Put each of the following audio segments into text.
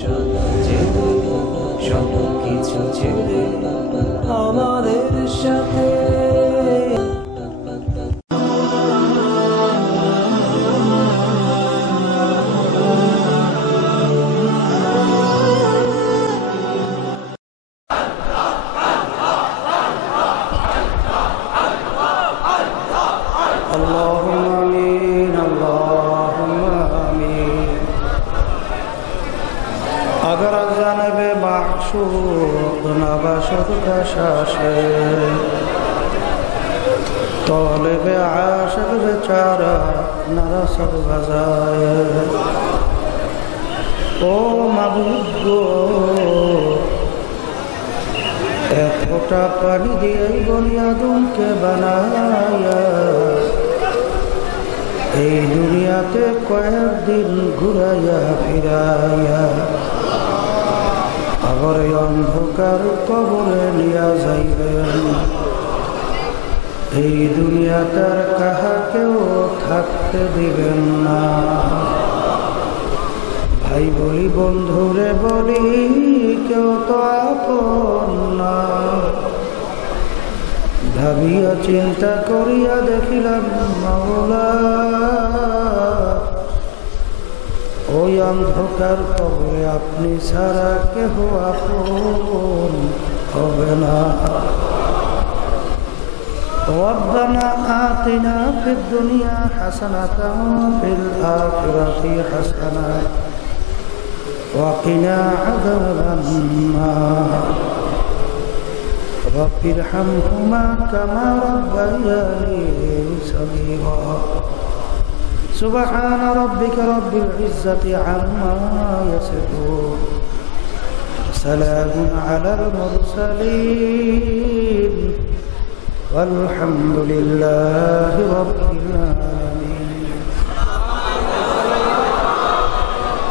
যেতে সব কিছু ছেড়ে আমাদের সাথে طالب عاشق बेचारा नरा सब बजाए ओ माबूद गो एक फोटा पानी दिए बुनियादोंके बनाया এই দুনিয়াতে কয়েকদিন ঘুরাইয়া ফিরাইয়া আবার অন্ধকার কবরে নিয়া যাইবেন এই দুনিয়াটার কাহাকেও থাকতে দিবেন না ভাই বলি বন্ধুরে বলি কেউ তো আপন না ভাবিয়া চিন্তা করিয়া দেখিলাম মাওলা ওই অন্ধকার কবরে আপনি ছাড়া কেহ আপন হবে না ربنا آتنا في الدنيا حسنة وفي الآخرة حسنة وقنا عذاب النار رب ارحمهما كما ربياني صغيرا سبحان ربك رب العزة عما يصفون سلام على المرسلين والحمد لله رب العالمين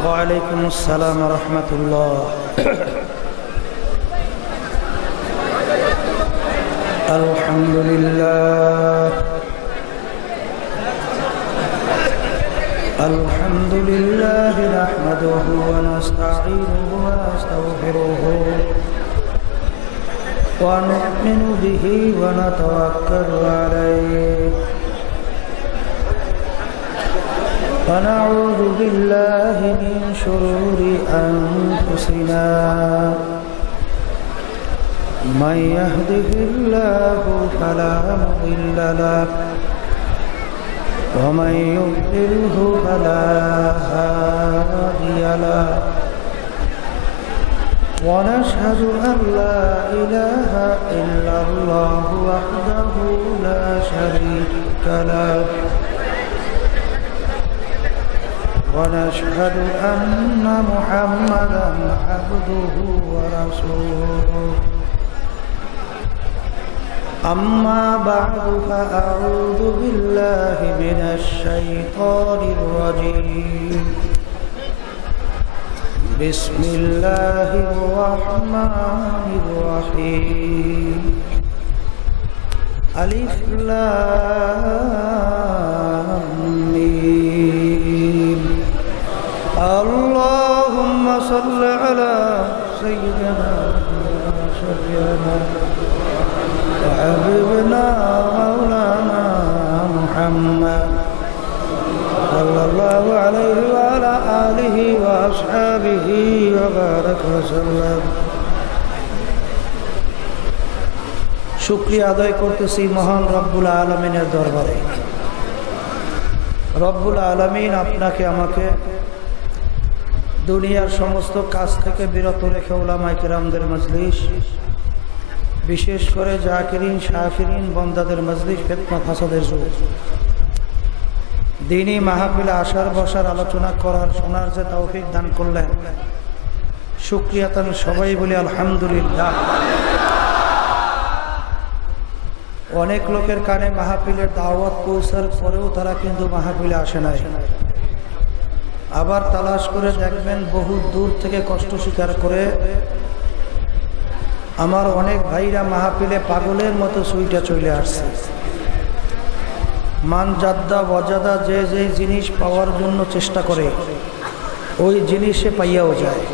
وعليكم السلام ورحمة الله الحمد لله الحمد لله نحمده ونستعينه ونستغفره ونؤمن به ونتوكل عليه ونعوذ بالله من شرور أنفسنا من يهده الله فلا مضل له ومن يضلله فلا هادي له ونشهد أن لا إله إلا الله وحده لا شريك له ونشهد أن محمدا عبده ورسوله أما بعد فأعوذ بالله من الشيطان الرجيم بسم الله الرحمن الرحيم ألف لام ميم اللهم صل على سيدنا وشفيعنا وحبيبنا مولانا محمد صلى الله عليه وعلى آله وأصحابه وبارك وسلم শুকরিয়া আদায় করতেছি মহান রব্বুল আলামিনের দরবারে। রব্বুল আলামিন আপনাকে আমাকে দুনিয়ার সমস্ত কাজ থেকে বিরত রেখে উলামায়ে কেরামদের মজলিস, বিশেষ করে জাকিরিন শাকিরিন বান্দাদের মজলিস ফিতনা ফাসাদের যুগ, দিনী মাহফিলে আসার বসার আলোচনা করার শোনার যে তৌফিক দান করলেন, শুকরিয়া তান সবাই বলি আলহামদুলিল্লাহ। অনেক লোকের কানে মাহফিলের দাওয়াত পৌঁছার পরেও তারা কিন্তু মাহফিলে আসে নাই। আবার তালাশ করে দেখবেন বহু দূর থেকে কষ্ট স্বীকার করে আমার অনেক ভাইরা মাহফিলে পাগলের মতো সুইটা চলে আসছে। মান জাদ্দা ওয়াজাদা যে যে জিনিস পাওয়ার জন্য চেষ্টা করে, ওই জিনিস সে পাইয়াও যায়।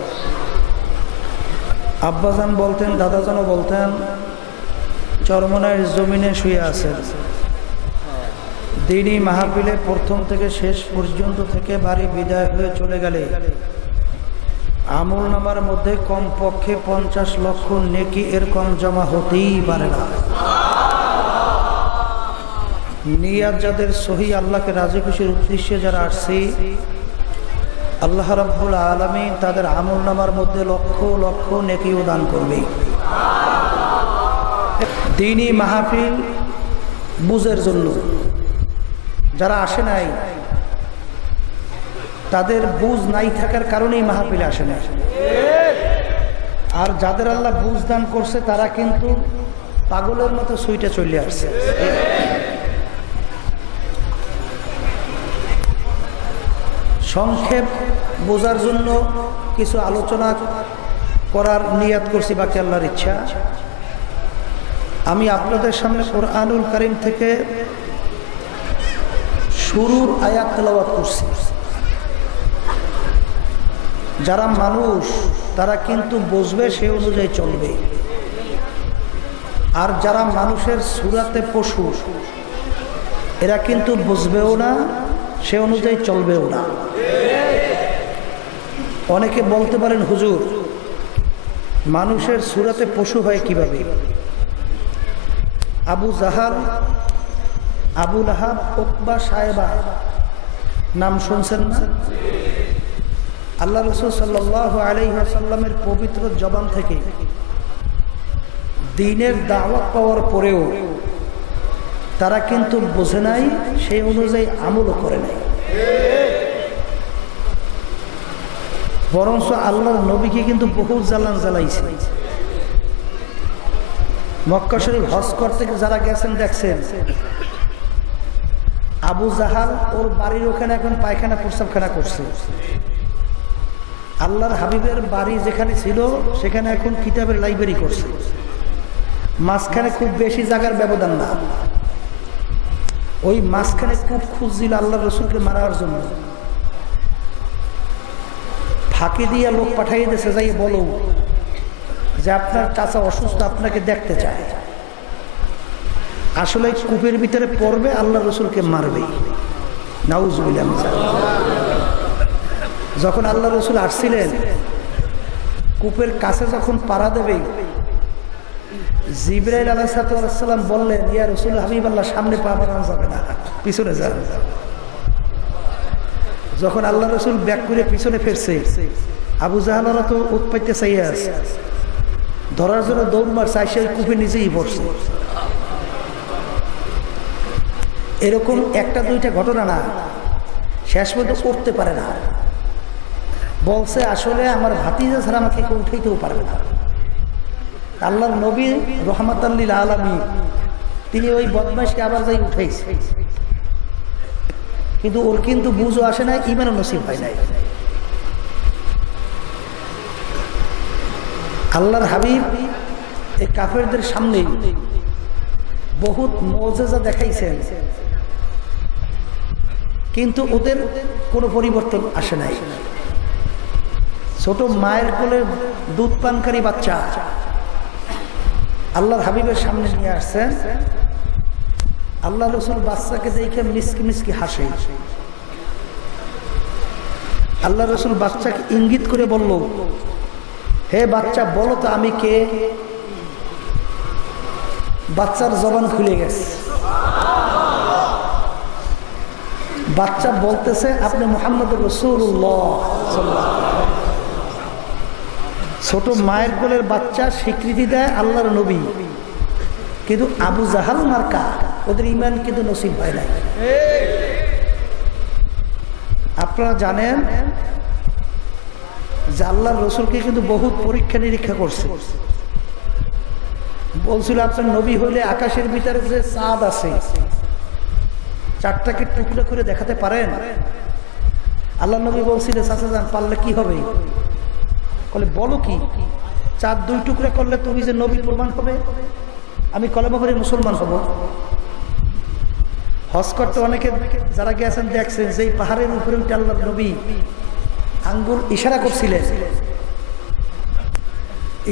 আব্বাজান বলতেন, দাদাজানও বলতেন, চরমনায়ের জমিনে শুয়ে আছেন, দিনই মাহফিলে প্রথম থেকে শেষ পর্যন্ত থেকে বাড়ি বিদায় হয়ে চলে গেলে আমল নামার মধ্যে কমপক্ষে 50 লক্ষ নেকি এর কম জমা হতেই পারে না। নিয়াত যাদের সহি, আল্লাহকে রাজি খুশির উদ্দেশ্যে যারা আসছে, আল্লাহ রাব্বুল আলামিন তাদের আমল নামার মধ্যে লক্ষ লক্ষ নেকিও দান করবে। দ্বীনি মাহফিল বুঝের জন্য যারা আসে নাই, তাদের বুঝ নাই থাকার কারণেই মাহফিলে আসে না। আর যাদের আল্লাহ বুঝ দান করছে তারা কিন্তু পাগলের মতো সুইটে চলে আসছে। সংক্ষেপ বোঝার জন্য কিছু আলোচনা করার নিয়াত করছি, বাকি আল্লাহর ইচ্ছা। আমি আপনাদের সামনে কোরআনুল কারীম থেকে শুরুর আয়াত তেলাওয়াত করছি। যারা মানুষ তারা কিন্তু বুঝবে, সে অনুযায়ী চলবে। আর যারা মানুষের সূরাতে পশু, এরা কিন্তু বুঝবেও না, সে অনুযায়ী চলবেও না। অনেকে বলতে পারেন, হুজুর মানুষের সূরাতে পশু হয় কিভাবে? আবু জাহাল, আবু লাহাব, উকবা, সায়বা নাম শুনছেন না? আল্লাহ রাসূল সাল্লাল্লাহু আলাইহি ওয়াসাল্লামের পবিত্র জবান থেকে দ্বীনের দাওয়াত পাওয়ার পরেও তারা কিন্তু বোঝে নাই, সেই অনুযায়ী আমলও করে নাই। বরঞ্চ আল্লাহর নবীকে কিন্তু বহু জ্বালান জ্বালাইছে। মক্কা শরীফ হজ করতে যারা গেছেন দেখছেন, আবু জাহাল ওর বাড়ির ওখানে এখন পায়খানা প্রস্রাবখানা করছে। আল্লাহর হাবিবের বাড়ি যেখানে ছিল সেখানে এখন কিতাবের লাইব্রেরি করছে। মাঝখানে খুব বেশি জায়গার ব্যবধান না, ওই মাঝখানে খুব খুঁজছিল আল্লাহ রসুলকে মারার জন্য। ফাঁকি দিয়ে লোক পাঠাইয়ে দিয়েছে, যাই বলো যে আপনার চাচা অসুস্থ, আপনাকে দেখতে চায়। আসলে কূপের ভিতরে পড়বে, আল্লাহ রসুলকে মারবে। নাউজুবিল্লাহ। যখন আল্লাহ রসুল আসছিলেন, কূপের কাছে যখন পাড়া দেবে, জিবরাইল আলাইহিস সালাম বললেন, ইয়া রাসূল হাবিবাল্লাহ, সামনে পা বাড়ানো যাবে না, পিছনে যান। যখন আল্লাহ রসুল ব্যাক করে পিছনে ফিরছে, আবু জাহালরা তো উৎপাইতে চাইয়ে আছে, ধরার জন্য দৌড় মারছে, সেই কূপে নিজেই পড়ছে। এরকম একটা দুইটা ঘটনা না, শেষ পর্যন্ত করতে পারে না। বলছে আসলে আমার ভাতিজা ছাড়া আমাকে কেউ উঠাইতেও পারবে না। আল্লাহর নবী রহমাতাল লিল আলামিন, তিনি ওই বদমাইশকে আবার যাই উঠাইছে, কিন্তু ওর কিন্তু বুঝও আসে নাই, ইমানও নসিব হয় নাই। আল্লাহর হাবিব এই কাফেরদের সামনে বহুত মুজিজা দেখাইছেন, কিন্তু ওদের কোনো পরিবর্তন আসে নাই। ছোট মায়ের কোলের দুধ পানকারী বাচ্চা আল্লাহর হাবিবের সামনে নিয়ে আসছেন। আল্লাহ রসুল বাচ্চাকে দেখে মিসকি মিসকি হাসে। আল্লাহ রসুল বাচ্চাকে ইঙ্গিত করে বলল, হে বাচ্চা, বলো তো আমি কে? বাচ্চার জবান খুলে গেছে। বাচ্চা বলতেছে, আপনি মুহাম্মদুর রাসূলুল্লাহ। ছোট মায়ের কোলের বাচ্চা স্বীকৃতি দেয় আল্লাহর নবী, কিন্তু আবু জাহাল মার্কা ওদের ইমান কিন্তু নসিব হয় নাই। আপনারা জানেন যে আল্লাহর রসুলকে কিন্তু বহুত পরীক্ষা নিরীক্ষা করছে। বলছিল, আপনার নবী হইলে আকাশের ভিতরে যে চাঁদ আছে, চাঁদটাকে টুকরো করে দেখাতে পারেন? আল্লাহ নবী বলছিল, চাচা যান, পারলে কি হবে? বলে, বলো কি? চাঁদ দুই টুকরা করলে তুমি যে নবী প্রমাণ হবে, আমি কলেমা পড়ে মুসলমান হব। হজ করতে অনেকে যারা গেছেন দেখছেন, যেই পাহাড়ের উপরে উঠে আল্লাহর নবী আঙ্গুল ইশারা করছিলেন,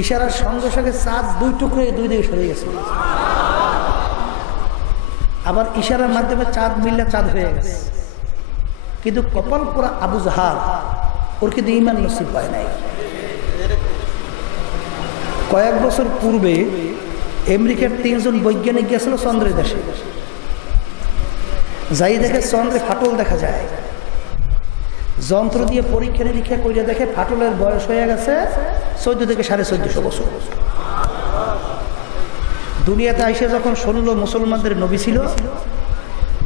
ইশারার সঙ্গে সঙ্গে চাঁদ 2 টুকরো 2 দিকে সরে গেছে। আবার ইশারার মাধ্যমে চাঁদ মিললে চাঁদ হয়ে গেছে। কিন্তু কপাল পোড়া আবু জাহাল, ওর কিন্তু ঈমান নসিব হয় নাই। কয়েক বছর পূর্বে আমেরিকার 3 জন বৈজ্ঞানিক গেছিল চন্দ্রের দেশে, যাই দেখে চন্দ্রে ফাটল দেখা যায়। যন্ত্র দিয়ে পরীক্ষা নিরীক্ষা করে দেখে ফাটলের বয়স হয়ে গেছে 14 থেকে 1450 বছর। দুনিয়াতে আইসে যখন শুনল মুসলমানদের নবী ছিল,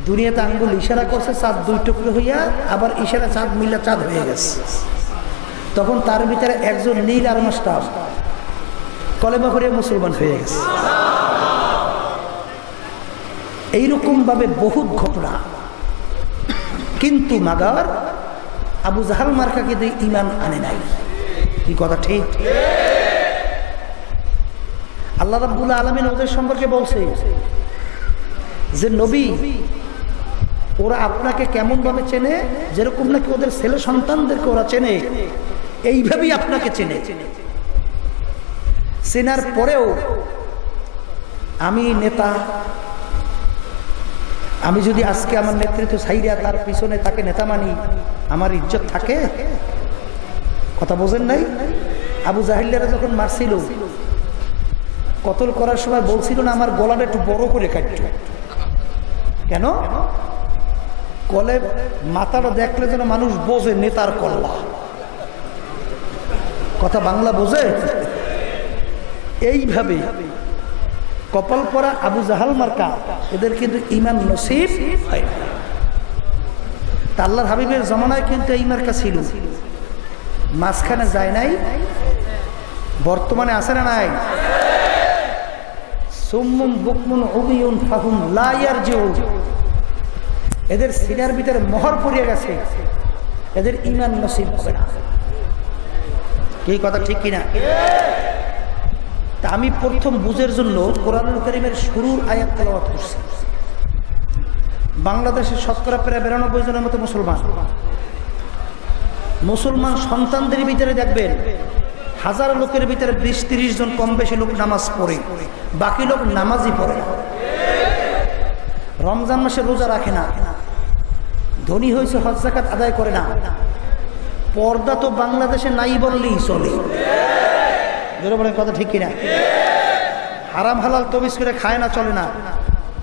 দুনিয়াতে আঙ্গুল ইশারা করছে, চাঁদ 2 টুকরো হইয়া আবার ইশারা চাঁদ মিললে চাঁদ হয়ে গেছে। তখন তার ভিতরে একজন নীল আর্মস্টার কলেমা করে মুসলমান হয়ে গেছে। এইরকম ভাবে বহুত ঘটনা। কিন্তু মাগার আবু জাহাল মার্কাকে দিয়ে ঈমান আনে নাই। কি কথা ঠিক? আল্লাহ রাব্বুল আলামিন ওদের সম্পর্কে বলছে যে নবী, ওরা আপনাকে কেমন ভাবে চেনে, যেরকম নাকি ওদের ছেলে সন্তানদেরকে ওরা চেনে, এইভাবেই আপনাকে চেনে। চেনার পরেও আমি নেতা, আমি যদি আজকে আমার নেতৃত্ব ছাইরা তার পিছনে তাকে নেতা মানি, আমার ইজ্জত থাকে? কথা বোঝেন নাই? আবু জাহিল্লারা যখন মারছিল, কতল করার সময় বলছিল না আমার গলাটা একটু বড় করে কাটত। কেন? কলে মাথাটা দেখলে যেন মানুষ বোঝে নেতার কল্লা। কথা বাংলা বোঝে? এইভাবে কপাল পরা আবু জাহাল মার্কা এদের কিন্তু ঈমান নসিব হয় না। তা আল্লাহর হাবিবের জামানায় কিন্তু এই মার্কা ছিল, মাঝখানে যায় নাই। বর্তমানে আছে না নাই? সুম্মুম বুকমুন উমিয়ুন ফাহুম লা ইয়ারজিউন। এদের সিনার ভিতরে মোহর পড়িয়ে গেছে, এদের ঈমান নসিব হবে না। কি কথা ঠিক কিনা? তা আমি প্রথম বুঝের জন্য কোরআনুল কারীমের শুরুর আয়াত তেলাওয়াত করছি। বাংলাদেশের শতকরা প্রায় 92 জনের মতো মুসলমান। মুসলমান সন্তানদের ভিতরে দেখবেন 1000 লোকের ভিতরে 20-30 জন কম বেশি লোক নামাজ পড়ে, বাকি লোক নামাজই পড়ে না। রমজান মাসে রোজা রাখে না, ধনী হয়েছে হজ যাকাত আদায় করে না। পর্দা তো বাংলাদেশে নাই বললেই চলে। বলেন কথা ঠিক কিনা? হারাম হালাল তমিজ করে খায় না, চলে না।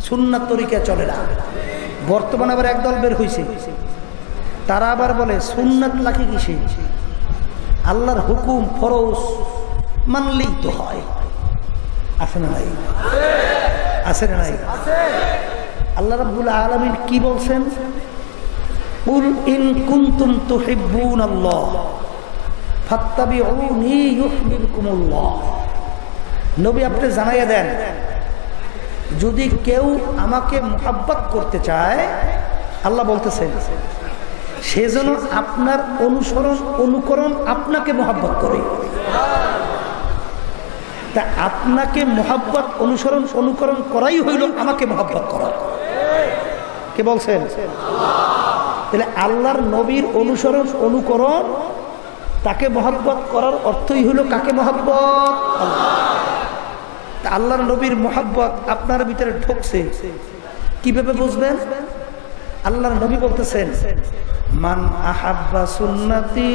সুন্নাত তরিকায় চলে না। বর্তমানে আবার একদল বের হয়েছে, তারা আবার বলে সুন্নাত লাগে কিসে, আল্লাহর হুকুম ফরজ মানলেই তো হয়। আছে না নাই? আছে না নাই? আল্লাহ রাব্বুল আলামিন কি বলছেন? কুল ইন কুনতুম তুহিব্বুনাল্লাহ ফাত্তাবিউনি ইউহিব্বুকুমুল্লাহ। নবী আপনি জানাইয়া দেন, যদি কেউ আমাকে মুহাব্বত করতে চায়, আল্লাহ বলতেছেন, সেজন্য আপনার অনুসরণ অনুকরণ আপনাকে মুহাব্বত করে। তা আপনাকে মুহাব্বত অনুসরণ অনুকরণ করাই হইল আমাকে মুহাব্বত করা। কে বলছেন? তাহলে আল্লাহর নবীর অনুসরণ অনুকরণ, তাকে মুহাব্বত করার অর্থই হইল কাকে মুহাব্বত? আল্লাহ। তা আল্লাহর নবীর মুহাব্বত আপনার ভিতরে ঢুকছে, কিভাবে বুঝবেন? আল্লাহর নবী বলতেছেন, মান আহাব্বা সুন্নতি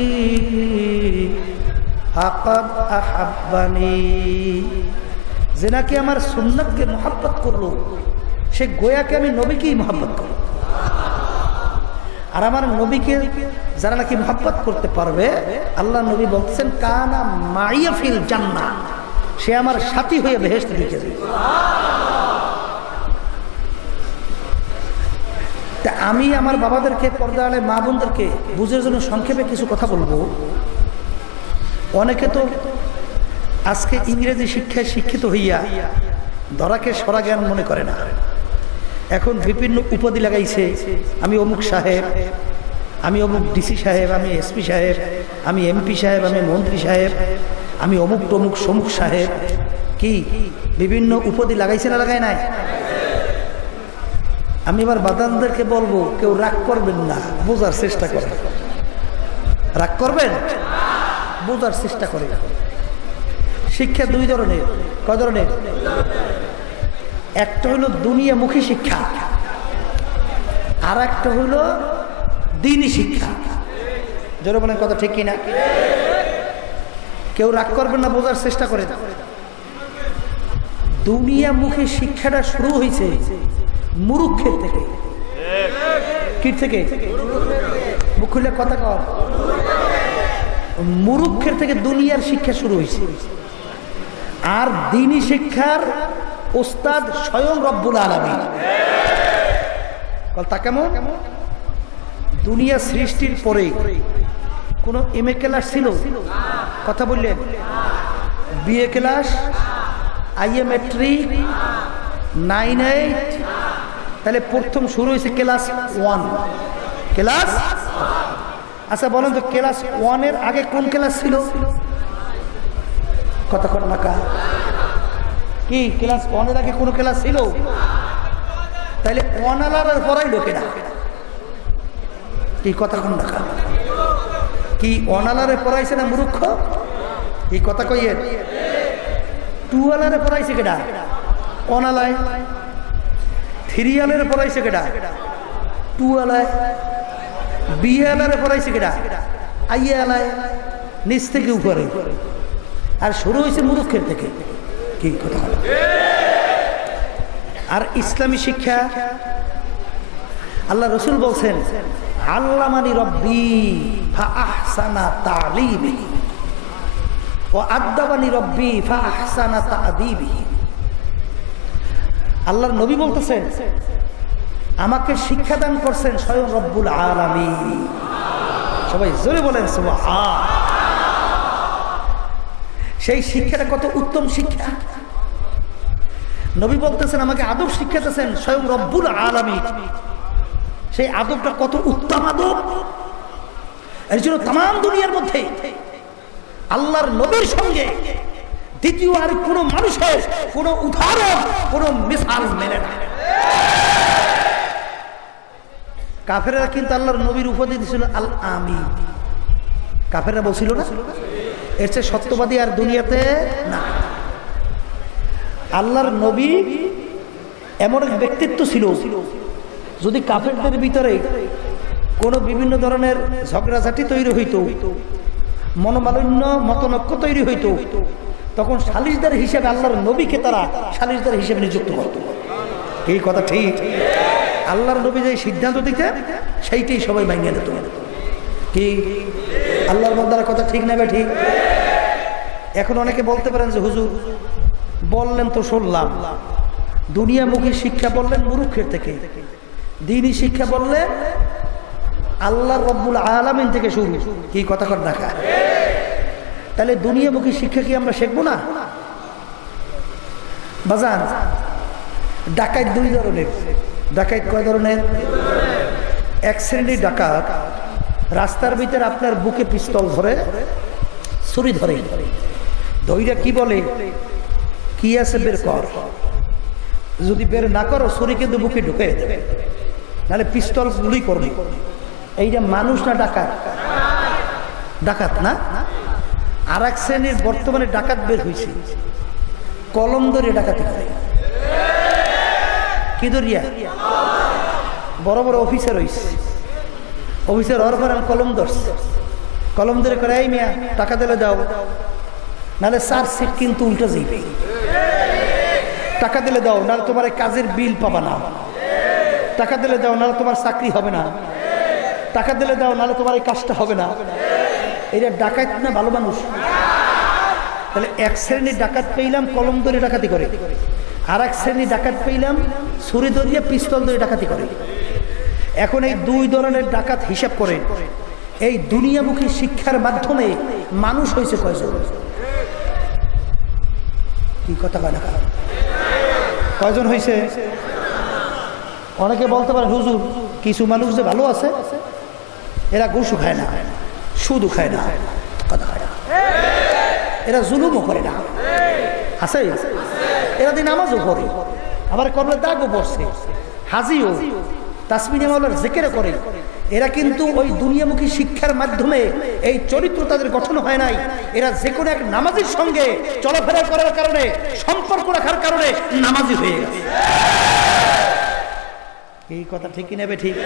ফাকাদ আহাব্বানি। যে নাকি আমার সুন্নাতকে মুহাব্বত করলো, সে গোয়াকে আমি নবীকেই মুহাব্বত করব। আর আমার নবীকে যারা নাকি মুহাব্বত করতে পারবে, আল্লাহ নবী বলছেন, কানা মাইয়া ফিল জান্নাহ, সে আমার সাথী হয়ে বেহেশতে ঢুকে যাবে। তা আমি আমার বাবাদেরকে, পর্দা আলে মা বোনদেরকে বুঝের জন্য সংক্ষেপে কিছু কথা বলবো। অনেকে তো আজকে ইংরেজি শিক্ষায় শিক্ষিত হইয়া ধরাকে সরা জ্ঞান মনে করে না। এখন বিভিন্ন উপাধি লাগাইছে, আমি অমুক সাহেব, আমি অমুক ডিসি সাহেব, আমি এসপি সাহেব, আমি এমপি সাহেব, আমি মন্ত্রী সাহেব, আমি অমুক টমুক সমুক সাহেব। কি বিভিন্ন উপাধি লাগাইছে না লাগায় নাই? আমি এবার বাদানদেরকে বলবো, কেউ রাগ করবেন না, বোঝার চেষ্টা করেন। রাগ করবেন? বোঝার চেষ্টা করে। শিক্ষা দুই ধরনের। কয় ধরনের? একটা হলো দুনিয়ামুখী শিক্ষা, আর একটা হলো দ্বীনি শিক্ষা। জোরে বলেন কথা ঠিক কিনা? কেউ রাগ করবেন না, বোঝার চেষ্টা করে। দুনিয়ামুখী শিক্ষাটা শুরু হয়েছে মুরুক্ষের থেকে। কি থেকে? মুখ খুলে কথা কর। মুরুক্ষের থেকে দুনিয়ার শিক্ষা শুরু হয়েছে। আর দ্বীনি শিক্ষার ওস্তাদ স্বয়ং রব্বুল আলামিন। তা কেমন? দুনিয়া সৃষ্টির পরে কোন এমএ ক্লাস ছিল? কথা বললেন? বিএ ক্লাস, আইএ ম্যাট্রিক, 9-8, তাহলে প্রথম শুরু হয়েছে ক্লাস 1। ক্লাস, আচ্ছা বলেন তো ক্লাস 1-এর আগে কোন ক্লাস ছিল? কথা কর না কা? কি ক্লাস 1-এর আগে কোন ক্লাস ছিল? তাহলে অনালার পড়াই লোকেরা কি কথা কন না কা? কি অনালারে পড়াইছে না মূর্খ? এই কথা কইয়ে টুয়ালারে পড়াইছে কেডা? অনালায়। থ্রিয়ালের পড়াইছে কেডা? টুয়ালায়। বিয়ালারে পড়াইছে কেডা? আইয়ালায়। নিচ থেকে উপরে। আর শুরু হয়েছে মূর্খের থেকে। কি কথা? আর ইসলামী শিক্ষা আল্লাহ রসুল বলছেন, আল্লামানি রব্বি ফা আহসানা তালিমি ও আদাবানি রব্বি ফা আহসানা তাদিবি। আল্লাহর নবী বলতেছেন, আমাকে শিক্ষাদান করছেন স্বয়ং রব্বুল আলামিন। সবাই জোরে বলেন সুবহান। সেই শিক্ষাটা কত উত্তম শিক্ষা! নবী বলতেছেন আমাকে আদব শিক্ষাতেছেন স্বয়ং রব্বুল আলামিন। সেই আদবটা কত উত্তম আদব! এর জন্য তাম দুনিয়ার মধ্যে আল্লাহর নবীর সঙ্গে দ্বিতীয় আর কোন মানুষের কোন উদাহরণ, কোন মিসাল মেলে না। কাফেররা কিন্তু আল্লাহর নবীর উপাধি দিয়েছিল আল আমিন। কাফেররা বলছিল না এর চেয়ে সত্যবাদী আর দুনিয়াতে না। আল্লাহর নবী এমন এক ব্যক্তিত্ব ছিল, যদি কাফেরদের ভিতরে কোনো বিভিন্ন ধরনের ঝগড়াঝাটি তৈরি হইত, মনোমালিন্য, মতনৈক্য তৈরি হইত, তখন সালিশদার হিসেবে আল্লাহর নবীকে তারা সালিশদার হিসেবে নিযুক্ত করত। এই কথা ঠিক? আল্লাহর নবী যে সিদ্ধান্ত দিতেন সেইটাই সবাই মাইনে নিত। কি আল্লাহর বান্দার কথা ঠিক না? ঠিক। এখন অনেকে বলতে পারেন যে হুজুর বললেন তো শুনলাম, দুনিয়ামুখী শিক্ষা বললেন মুরুক্ষের থেকে, দ্বীনি শিক্ষা বললেন আল্লাহ রব্বুল আলামিন থেকে শুরু। কি কথা কর দেখা? তাহলে দুনিয়ামুখী শিক্ষা কি আমরা শিখবো না? বাজান, ডাকাত দুই ধরনের। ডাকাত কয় ধরনের? এক শ্রেণীর ডাকাত রাস্তার ভিতরে আপনার বুকে পিস্তল ধরে, ছুরি ধরে, ধইরা কি বলে, কি আছে বের কর। যদি বের না করো ছুরি কিন্তু বুকে ঢুকে দেবে, নাহলে পিস্তল গুলি করবে। এইটা মানুষ না ডাকাত? ডাকাত না? আর এক শ্রেণীর বর্তমানে ডাকাত বের হয়েছে, কলম ধরে ডাকাতি করে। কি ধরিয়া? বড় বড় অফিসার হয়েছে, অফিসার হওয়ার পর কলম ধরছে, কলম ধরে করে এই মিয়া টাকা দিলে দাও, নাহলে চার্জশিট কিন্তু উল্টা যাইবে। টাকা দিলে দাও, নাহলে তোমার কাজের বিল পাবা না। টাকা দিলে দাও, নাহলে তোমার চাকরি হবে না। টাকা দিলে দাও, নাহলে তোমার এই কাজটা হবে না। এটা ডাকাত না ভালো মানুষ? তাহলে এক শ্রেণীর ডাকাত পেইলাম কলম ধরে ডাকাতি করে, আর এক শ্রেণীর ডাকাত পেইলাম ছুরি ধরিয়ে পিস্তল ধরে ডাকাতি করে। এখন এই দুই ধরনের ডাকাত হিসাব করে এই দুনিয়ামুখী শিক্ষার মাধ্যমে মানুষ হয়েছে কয়জন? কি কথা কয় না? কয়জন হয়েছে? অনেকে বলতে পারে হুজুর কিছু মানুষ যে ভালো আছে, এরা ঘুষও খায় না, সুদও খায় না, কথা খায় না, এরা জুলুমও করে না, আছে এরা দিন নামাজও পড়ে, আবার করলে দাগও পড়ছে, হাজিও, তাসবিহ মাওলার জিকির করে, এরা কিন্তু ওই দুনিয়ামুখী শিক্ষার মাধ্যমে এই চরিত্র তাদের গঠন হয় নাই। এরা যে কোনো এক নামাজির সঙ্গে চলাফেরা করার কারণে, সম্পর্ক রাখার কারণে নামাজি হয়ে গেছে। এই কথা ঠিকই নেবে ঠিক।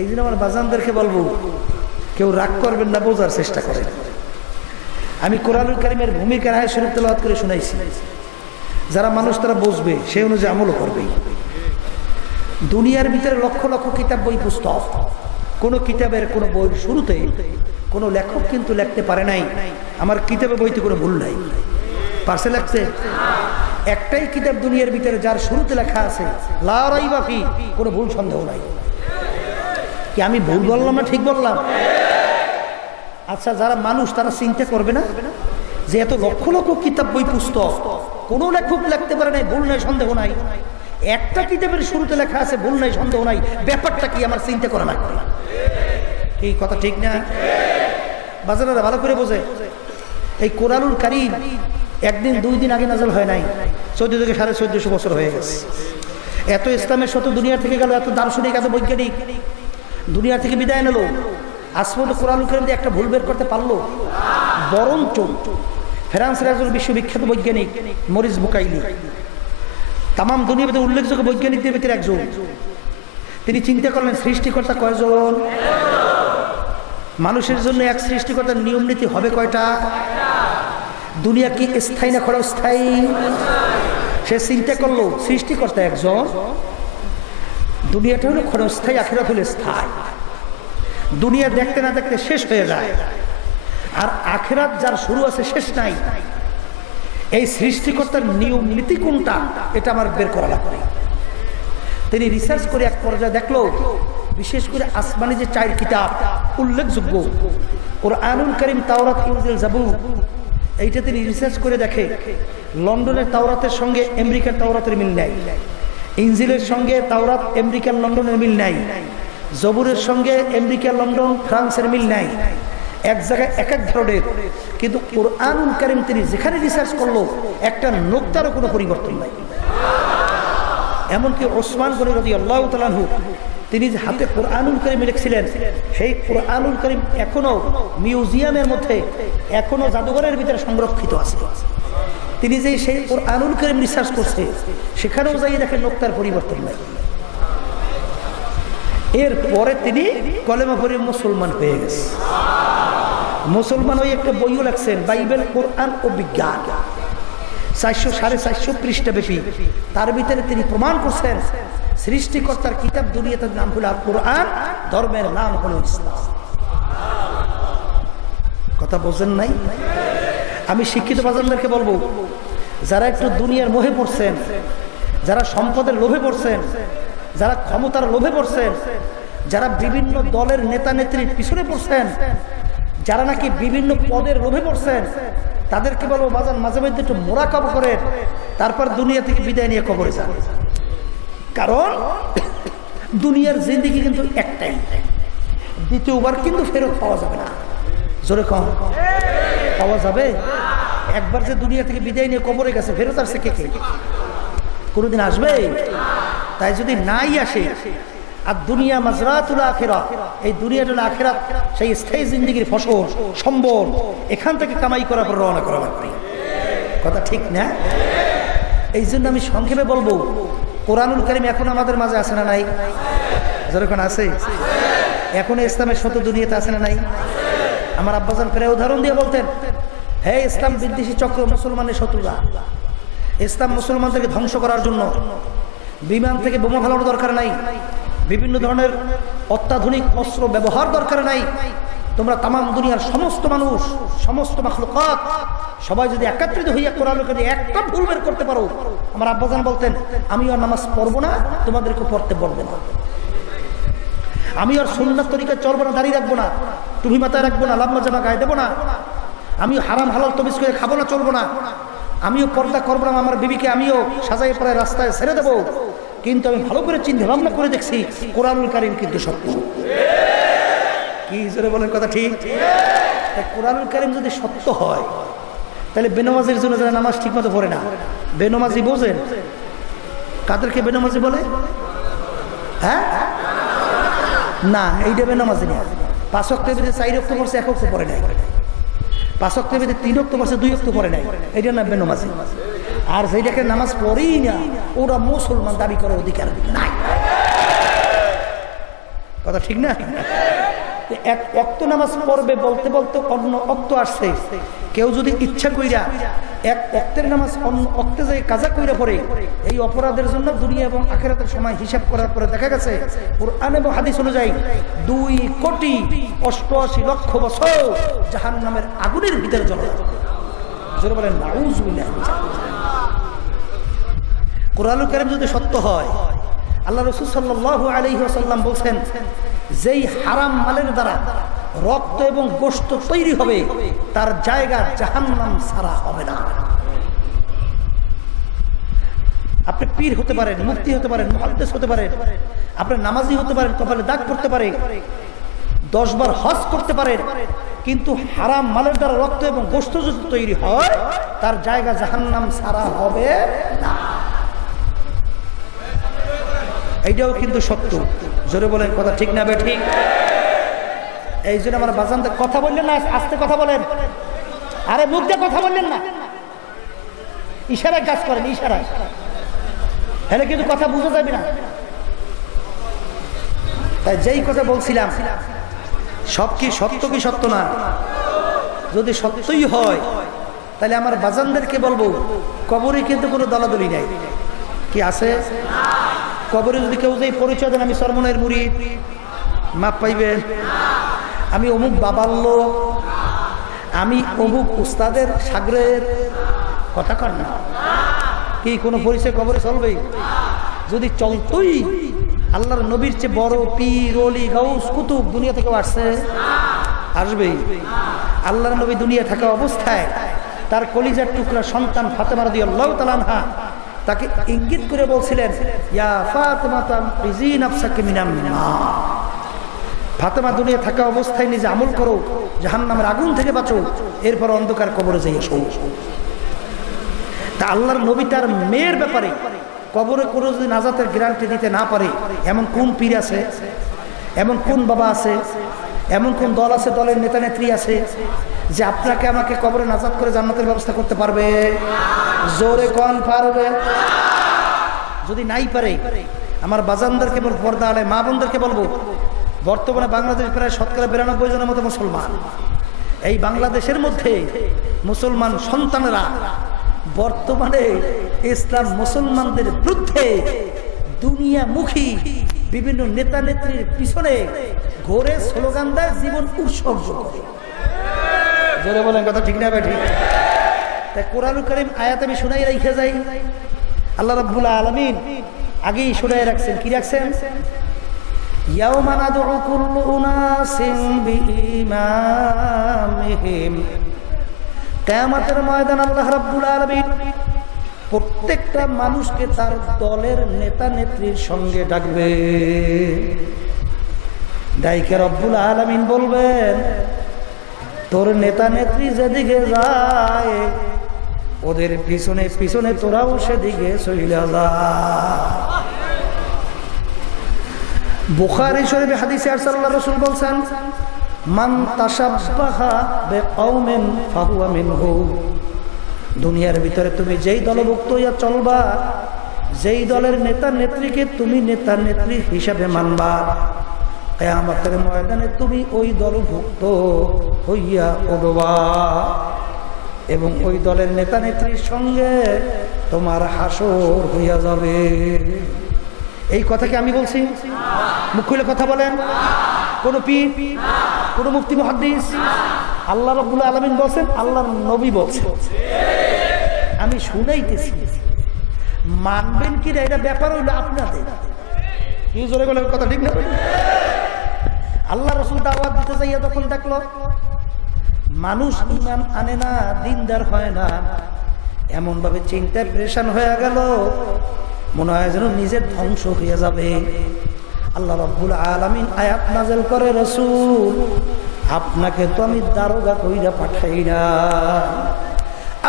এই জন্য আমার বাজানদেরকে বলবো, কেউ রাগ করবেন না, বোঝার চেষ্টা করেন। আমি কোরআনুল কারীমের ভূমিকার আয়াত শরীফ তেলাওয়াত করে শুনাইছি, যারা মানুষ তারা বুঝবে, সে অনুযায়ী আমলও করবে। দুনিয়ার ভিতরে লক্ষ লক্ষ কিতাব, বই, পুস্তক, কোনো কিতাবের কোনো বইয়ের শুরুতে কোনো লেখক কিন্তু লিখতে পারে নাই আমার কিতাবে বইতে কোনো ভুল নাই। পারছে লিখতে? একটাই কিতাব দুনিয়ার ভিতরে যার শুরুতে লেখা আছে লা রাইবা ফি, কোনো ভুল সন্দেহ নাই। কি আমি ভুল বললাম না ঠিক বললাম? আচ্ছা, যারা মানুষ তারা চিন্তা করবে না যে এত লক্ষ লক্ষ কিতাব, বই, পুস্তক, কোনো লেখক লিখতে পারে নাই, ভুল নাই, সন্দেহ নাই। একটা কিতাবের শুরুতে লেখা আছে ভুল নাই, সন্দেহ নাই, ব্যাপারটা কি আমার চিন্তা করা লাগবে। কি কথা ঠিক না? বাজারেরা ভালো করে বোঝে। এই কোরআনুল কারীম একদিন দুই দিন আগে নাযিল হয় নাই, 14 থেকে 1450 বছর হয়ে গেছে। এত ইসলামের শত দুনিয়া থেকে গেল, এত দার্শনিক, এত বৈজ্ঞানিক দুনিয়া থেকে বিদায় নিল, আজ পর্যন্ত কোরআনুল কারীম দিয়ে একটা ভুল বের করতে পারলো? বরঞ্চ ফ্রান্সের একজন বিশ্ববিখ্যাত বৈজ্ঞানিক মরিস বুকাইলি, তাম দুনিয়ার ভিতরে উল্লেখযোগ্য বৈজ্ঞানিকদের ভিতরে একজন, তিনি চিন্তা করলেন সৃষ্টিকর্তা কয়জন? মানুষের জন্য এক সৃষ্টিকর্তার নিয়ম নীতি হবে কয়টা? দুনিয়া কি স্থায়ী না ক্ষণস্থায়ী? সে চিন্তা করলো সৃষ্টিকর্তা একজন, দুনিয়াটা হলো ক্ষণস্থায়ী, আখিরাত হলো স্থায়ী। দুনিয়া দেখতে না দেখতে শেষ হয়ে যায়, আর আখিরাত যার শুরু আছে শেষ নাই। এই সৃষ্টিকর্তার নিয়ম নীতি কোনটা, এটা আমার বের করা লাগবে। তিনি রিসার্চ করে এক পর্যায়ে দেখলো, বিশেষ করে আসমানি যে 4 কিতাব উল্লেখযোগ্য, কোরআনুল কারীম, তাওরাত, ইনজিল, জাবুর, এইটা তিনি রিসার্চ করে দেখে লন্ডনের তাওরাতের সঙ্গে আমেরিকার তাওরাতের মিল নাই, ইনজিলের সঙ্গে তাওরাত আমেরিকার লন্ডনের মিল নাই, জবুরের সঙ্গে আমেরিকা, লন্ডন, ফ্রান্সের মিল নাই, এক জায়গায় এক এক ধরনের। কিন্তু কোরআনুল কারীম তিনি যেখানে রিসার্চ করলো, একটা নোক্তারও কোনো পরিবর্তন নাই। এমনকি ওসমান গনি রাদিয়াল্লাহু তাআলা আনহু, তিনি যে হাতে কোরআনুল কারীম লিখছিলেন, সেই কোরআনুল কারীম এখনো মিউজিয়ামের মধ্যে, এখনো জাদুঘরের ভিতরে সংরক্ষিত আছে। তিনি যে সেই কোরআনুল কারীম রিসার্চ করছে, সেখানেও যাই দেখেন নোক্তার পরিবর্তন নাই। এরপরে তিনি কলেমা পড়ে মুসলমান হয়ে গেছে। মুসলমান হয়ে একটা বইও লেখছেন, বাইবেল, কোরআন ও বিজ্ঞান, 400-450 পৃষ্ঠা ব্যাপী। তার ভিতরে তিনি প্রমাণ করছেন সৃষ্টিকর্তার কিতাব দুনিয়াতে নাম হলো কোরআন, ধর্মের নাম হলো ইসলাম। কথা বোঝেন নাই? আমি শিক্ষিত বাজানদেরকে বলবো, যারা একটু দুনিয়ার মোহে পড়ছেন, যারা সম্পদের লোভে পড়ছেন, যারা ক্ষমতার লোভে পড়ছেন, যারা বিভিন্ন দলের নেতা নেত্রীর পিছনে পড়ছেন, যারা নাকি বিভিন্ন পদের লোভে পড়ছেন, তাদেরকে বলবো বাজান, মাঝে মাঝে একটু মোরাকাবা করেন, তারপর দুনিয়া থেকে বিদায় নিয়ে কবরে যান। কারণ দুনিয়ার জিন্দেগি কিন্তু একটাই, দ্বিতীয়বার কিন্তু ফেরত পাওয়া যাবে না। জোরে কম পাওয়া যাবে? একবার যে দুনিয়া থেকে বিদায় নিয়ে কবরে গেছে, ফেরত আসছে কে কে? কোনোদিন আসবে? তাই যদি নাই আসে, আর দুনিয়া মাজরাতুল আখিরাত, এই দুনিয়াটা হলো আখিরাত, সেই স্থায়ী জিন্দেগির ফসল, সম্বল, এখান থেকে কামাই করার পর রওনা করা লাগবে। কথা ঠিক না? এই জন্য আমি সংক্ষেপে বলবো, কোরআনুল কারীম এখন আমাদের মাঝে আছে না নাই? যখন আছে, এখন ইসলামের শত দুনিয়াতে আছে না নাই? আমার আব্বাজান প্রায় উদাহরণ দিয়ে বলতেন, হে ইসলাম বিদ্বেষী চক্র, মুসলমানের শত্রুরা, ইসলাম মুসলমানদেরকে ধ্বংস করার জন্য বিমান থেকে বোমা ফেলানোর দরকার নাই, বিভিন্ন ধরনের অত্যাধুনিক অস্ত্র ব্যবহার দরকার নাই। তোমরা তাম দুনিয়ার সমস্ত মানুষ, সমস্ত মাখলুকাত, সবাই যদি একত্রিত হইয়া কোরআনুল কারীম একটা ভুল বের করতে পারো, আমার আব্বাজান বলতেন, আমি আর নামাজ পড়বো না, তোমাদেরকে পড়তে বলবো না, আমি আর সুন্নাত তরিকায় চলবো না, দাঁড়িয়ে রাখবো না, টুপি মাথায় রাখবো না, লাম্বা জামা গায়ে দেবো না, আমিও হারাম হালাল তবিজ করে খাবো না, চলবো না, আমিও পর্দা করবো না, আমার বিবিকে আমিও সাজাই পড়ায় রাস্তায় ছেড়ে দেবো। কিন্তু আমি ভালো করে চিন্তা ভাবনা করে দেখছি, কোরআনুল কারীম কিন্তু সত্য। কি জোরে বলেন? কথা ঠিক? কোরআনুল কারীম যদি সত্য হয়, তাহলে বেনামাজির জন্য যারা নামাজ ঠিক মতো পড়ে না, বেনামাজি বোঝেন কাদেরকে বেনামাজি বলে? হ্যাঁ না, এইটা বেনামাজি না। 5 ওয়াক্তের ভিতরে 4 ওয়াক্ত পড়ছে, 1 ওয়াক্ত পড়ে নাই। 5 ওয়াক্তের ভিতরে 3 ওয়াক্ত পড়ছে, 2 ওয়াক্ত পড়ে নাই, এইটা না বেনামাজি। আর যেটাকে নামাজ পড়েই না, ওরা মুসলমান দাবি করার অধিকার নাই। কথা ঠিক না? এক ওয়াক্ত নামাজ পড়বে বলতে বলতে অন্য ওয়াক্ত আসছে, কেউ যদি ইচ্ছা কইরা এক ওয়াক্তের নামাজ অন্য ওয়াক্তে যায় কাজা কইরা পড়ে, এই অপরাধের জন্য দুনিয়া এবং আখিরাতের সময় হিসাব করার পরে দেখা গেছে কুরআন এবং হাদিস অনুযায়ী 2,88,00,000 বছর জাহান্নামের আগুনের ভিতরে জ্বলে। জোরে বলেন নাউযুবিল্লাহ। কুরআনুল কারীম যদি সত্য হয়, আল্লাহ রাসূল সাল্লাল্লাহু আলাইহি ওয়াসাল্লাম বলেন, যেই হারাম মালের দ্বারা রক্ত এবং গোশত তৈরি হবে, তার জায়গা জাহান্নাম ছাড়া হবে না। আপনি পীর হতে পারেন, মুফতি হতে পারেন, মুহাদ্দিস হতে পারেন, আপনি নামাজি হতে পারেন, কপালে দাগ করতে পারে, 10 বার হজ করতে পারেন, কিন্তু হারাম মালের দ্বারা রক্ত এবং গোশত যদি তৈরি হয়, তার জায়গা জাহান্নাম ছাড়া হবে না। এইটাও কিন্তু সত্য। জোরে বলেন কথা ঠিক না বে ঠিক? এই জন্য আমার বাজানতে কথা বললেন না, আস্তে কথা বলেন। আরে মুখ দিয়ে কথা বললেন না, ইশারায় কাজ করেন, ইশারায়, হলে কিন্তু কথা বুঝা যাবে না। তাই যেই কথা বলছিলাম, সব কি সত্য কি সত্য না? যদি সত্যই হয়, তাহলে আমার বাজানদেরকে বলবো, কবরে কিন্তু কোনো দলাদলি নাই। কি আছে? কবরে যদি কেউ যে পরিচয় দেন, আমি সরমনের মুরিদ, মাপ পাইবেন। আমি অমুক বাবার লোক, আমি অমুক উস্তাদের সাগরের, কথা কর না। কি কোনো পরিচয় কবরে চলবে? যদি চলতই, আল্লাহর নবীর চেয়ে বড় পীর, ওলি, গাউস, কুতুব দুনিয়া থেকে আসছে? আসবে। আল্লাহর নবী দুনিয়া থাকা অবস্থায় তার কলিজার টুকরা সন্তান ফাতেমা রাদিয়াল্লাহু তাআলা আনহা তাকে ইঙ্গিত করে বলছিলেন, ইয়া ফাতেমা তামফিজি নাফসাকি মিনান নার। ফাতেমা দুনিয়া থাকা অবস্থায় নিজে আমল করো, জাহান্নামের আগুন থেকে বাঁচো, এরপর অন্ধকার কবরে যাই এসো। তা আল্লাহর নবী তার মেয়ের ব্যাপারে কবরে করে যদি নাজাতের গ্যারান্টি দিতে না পারে, এমন কোন পীর আছে, এমন কোন বাবা আছে, এমন কোন দল আছে, দলের নেতা নেত্রী আছে যে আপনাকে আমাকে কবরে নাজাত করে জান্নাতের ব্যবস্থা করতে পারবে? জোরে কোন পারবে? যদি নাই পারে, আমার বাজানদেরকে বলবো, পর্দা আলে মা বোনদেরকে বলবো, বর্তমানে বাংলাদেশ প্রায় ৯০% জনের মতো মুসলমান। এই বাংলাদেশের মধ্যে মুসলমান সন্তানেরা বর্তমানে ইসলাম মুসলমানদের বিরুদ্ধে দুনিয়ামুখী বিভিন্ন নেতা নেত্রীর পিছনে ঘোরে, স্লোগান দেয়, জীবন উৎসর্গ করে। জোরে বলেন কথা ঠিক না ঠিক? তাই কোরআনুল কারীম আয়াত আমি শুনাই রেখে যাই। আল্লাহ রাব্বুল আলামিন আগেই শুনাই রাখছেন। কি রাখছেন? ইয়াওমা নাদউ কুল্লু উনাসিন বিইমামিহিম। কিয়ামতের ময়দান আল্লাহ রাব্বুল আলামিন প্রত্যেকটা মানুষকে তার দলের নেতা নেত্রীর সঙ্গে ডাকবে। ডাইকে রব্বুল আলামিন বলবেন, তোর নেতা নেত্রী যেদিকে যায়, ওদের পিছনে পিছনে তোরাও সেদিকে চলে যা। বুখারী শরীফে হাদিসে আল্লাহ রাসূল বলেন, মান তাশাব্বাহা বিকওমিন ফাহুয়া মিনহু। দুনিয়ার ভিতরে তুমি যেই দলভুক্ত হইয়া চলবা, যেই দলের নেতা নেত্রীকে তুমি নেতা নেত্রী হিসাবে মানবা, কিয়ামতের ময়দানে তুমি ওই দলভুক্ত হইয়া উঠবা এবং ওই দলের নেতা নেত্রীর সঙ্গে তোমার হাসর হইয়া যাবে। এই কথা কি আমি বলছি? মুখ খুলে কথা বলেন। কোন পীর, কোন মুফতি, মুহাদ্দিস? আল্লাহ রাব্বুল আলামিন বলেন, আল্লাহর নবী বলেন। আমি শুনাইতেছি, মানবেন কি না এটা ব্যাপার হইলো আপনাদের। কি জোরে বলেন কথা ঠিক না? আল্লাহ রাসূল দাওয়াত দিতে যাইয়া তখন দেখলো মানুষ ঈমান আনে না, দিনদার হয় না, এমন ভাবে চিন্তায় পেরেশান হয়ে গেল, মনে হয় যেন নিজের ধ্বংস হয়ে যাবে। আল্লাহ রাব্বুল আলামিন আয়াত নাযিল করে, রাসূল আপনাকে তো আমি দারোগা কইরা পাঠাই না,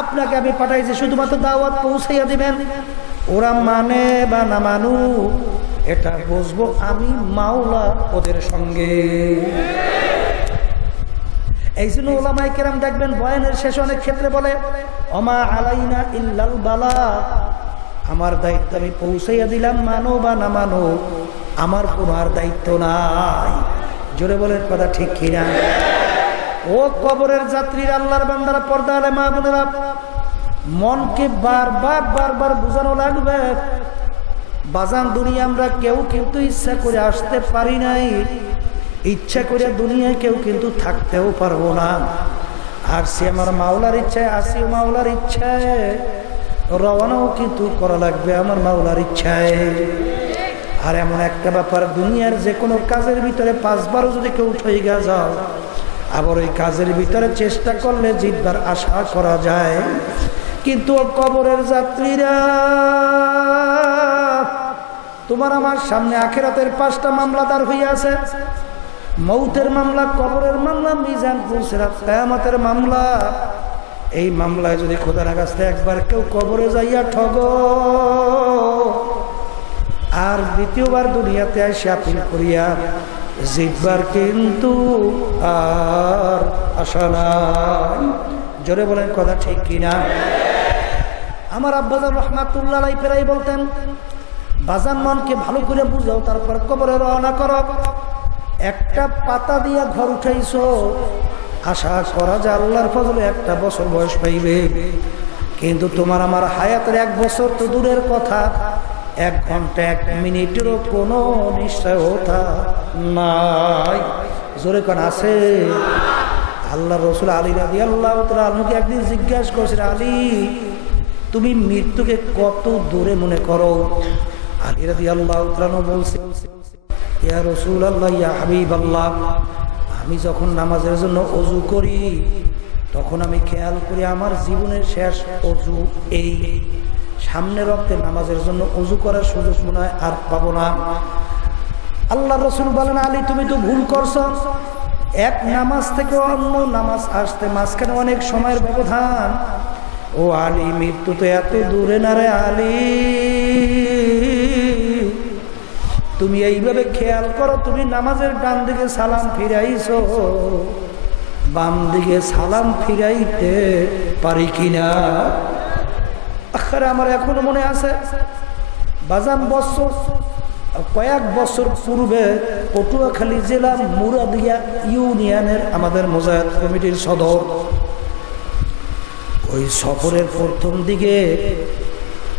আপনাকে আমি পাঠাইছি শুধুমাত্র দাওয়াত পৌঁছাইয়া দিবেন। ওরা মানে বা না মানুক, এটা বুঝবো আমি মাওলা ওদের সঙ্গে। এই জন্য ওলামায়ে কেরাম দেখবেন বয়ানের শেষে অনেক ক্ষেত্রে বলে ওমা আলাইনা ইল্লাল বালা, আমার দায়িত্ব আমি পৌঁছাইয়া দিলাম, মানো বা না মানো আমার কোনো আর দায়িত্ব নাই। জোরে বলেন কথা ঠিক কিনা? ও কবরের যাত্রীর আল্লাহর বান্দারা, পর্দা আলে মা বোনেরা, মনকে বারবার বুঝানো লাগবে বাজান দুনিয়া আমরা কেউ কিন্তু ইচ্ছা করে আসতে পারি নাই, ইচ্ছা করে দুনিয়ায় কেউ কিন্তু থাকতেও পারবো না। আর সে আমার মাওলার ইচ্ছায় আসি, মাওলার ইচ্ছায় রওনাও কিন্তু করা লাগবে আমার মাওলার ইচ্ছায়। আর এমন একটা ব্যাপার, দুনিয়ার যে কোনো কাজের ভিতরে 5 বারও যদি কেউ উঠে গিয়ে যাও, আবার ওই কাজের ভিতরে চেষ্টা করলে জিতবার আশা করা যায়। কিন্তু কবরের যাত্রীরা, তোমার আমার সামনে আখিরাতের 5টা মামলা দাঁড় হইয়া আছে। মৌতের মামলা, কবরের মামলা, মিজান পুলসিরাত, কিয়ামতের মামলা। এই মামলায় যদি খোদার কাছে একবার কেউ কবরে যাইয়া ঠগ, আর দ্বিতীয়বার দুনিয়াতে এসে আপিল করিয়া জিতবার কিন্তু আর আশা নাই। জোরে বলেন কথা ঠিক কিনা? আমার আব্বাজান রহমাতুল্লাহ আলাইহি প্রায় বলতেন, বাজান মনকে ভালো করে বুঝাও, তারপর কবরে রওনা করো। একটা পাতা দিয়া ঘর উঠাইছো, আশা করা যায় আল্লাহর ফজলে 1টা বছর বয়স পাইবে, কিন্তু তোমার আমার হায়াতের 1 বছর তো দূরের কথা, 1 ঘন্টা 1 মিনিটেরও কোনো নিশ্চয়তা নাই। জোরে কোন আছে? আল্লাহ রসুল আলী রাদিয়াল্লাহু তাআলা আনহুকে একদিন জিজ্ঞাসা করছেন, আলী তুমি মৃত্যুকে কত দূরে মনে করো? আলী রাদিয়াল্লাহু তাআলা বলছে, ইয়া রাসূলুল্লাহ, ইয়া হাবিবাল্লাহ, আমি যখন নামাজের জন্য ওযু করি তখন আমি খেয়াল করি আমার জীবনের শেষ ওযু এই, সামনে রক্তে নামাজের জন্য ওযু করার সুযোগ মনে হয় আর পাবো না। আল্লাহ রসুল বলেন, আলী তুমি তো ভুল করছো, এক নামাজ থেকে অন্য নামাজ আসতে মাঝখানে অনেক সময়ের ব্যবধান। ও আলী, মৃত্যু তো এত দূরে না রে আলী, তুমি এইভাবে খেয়াল করো, তুমি নামাজের ডান দিকে সালাম ফিরাইছো, বাম দিকে সালাম ফিরাইতে পারি কিনা। আখরে আমার এখনো মনে আছে, বাজান কয়েক বছর পূর্বে পটুয়াখালী জেলা মুরাদিয়া ইউনিয়নের আমাদের মুজাহিদ কমিটির সদর, ওই সফরের প্রথম দিকে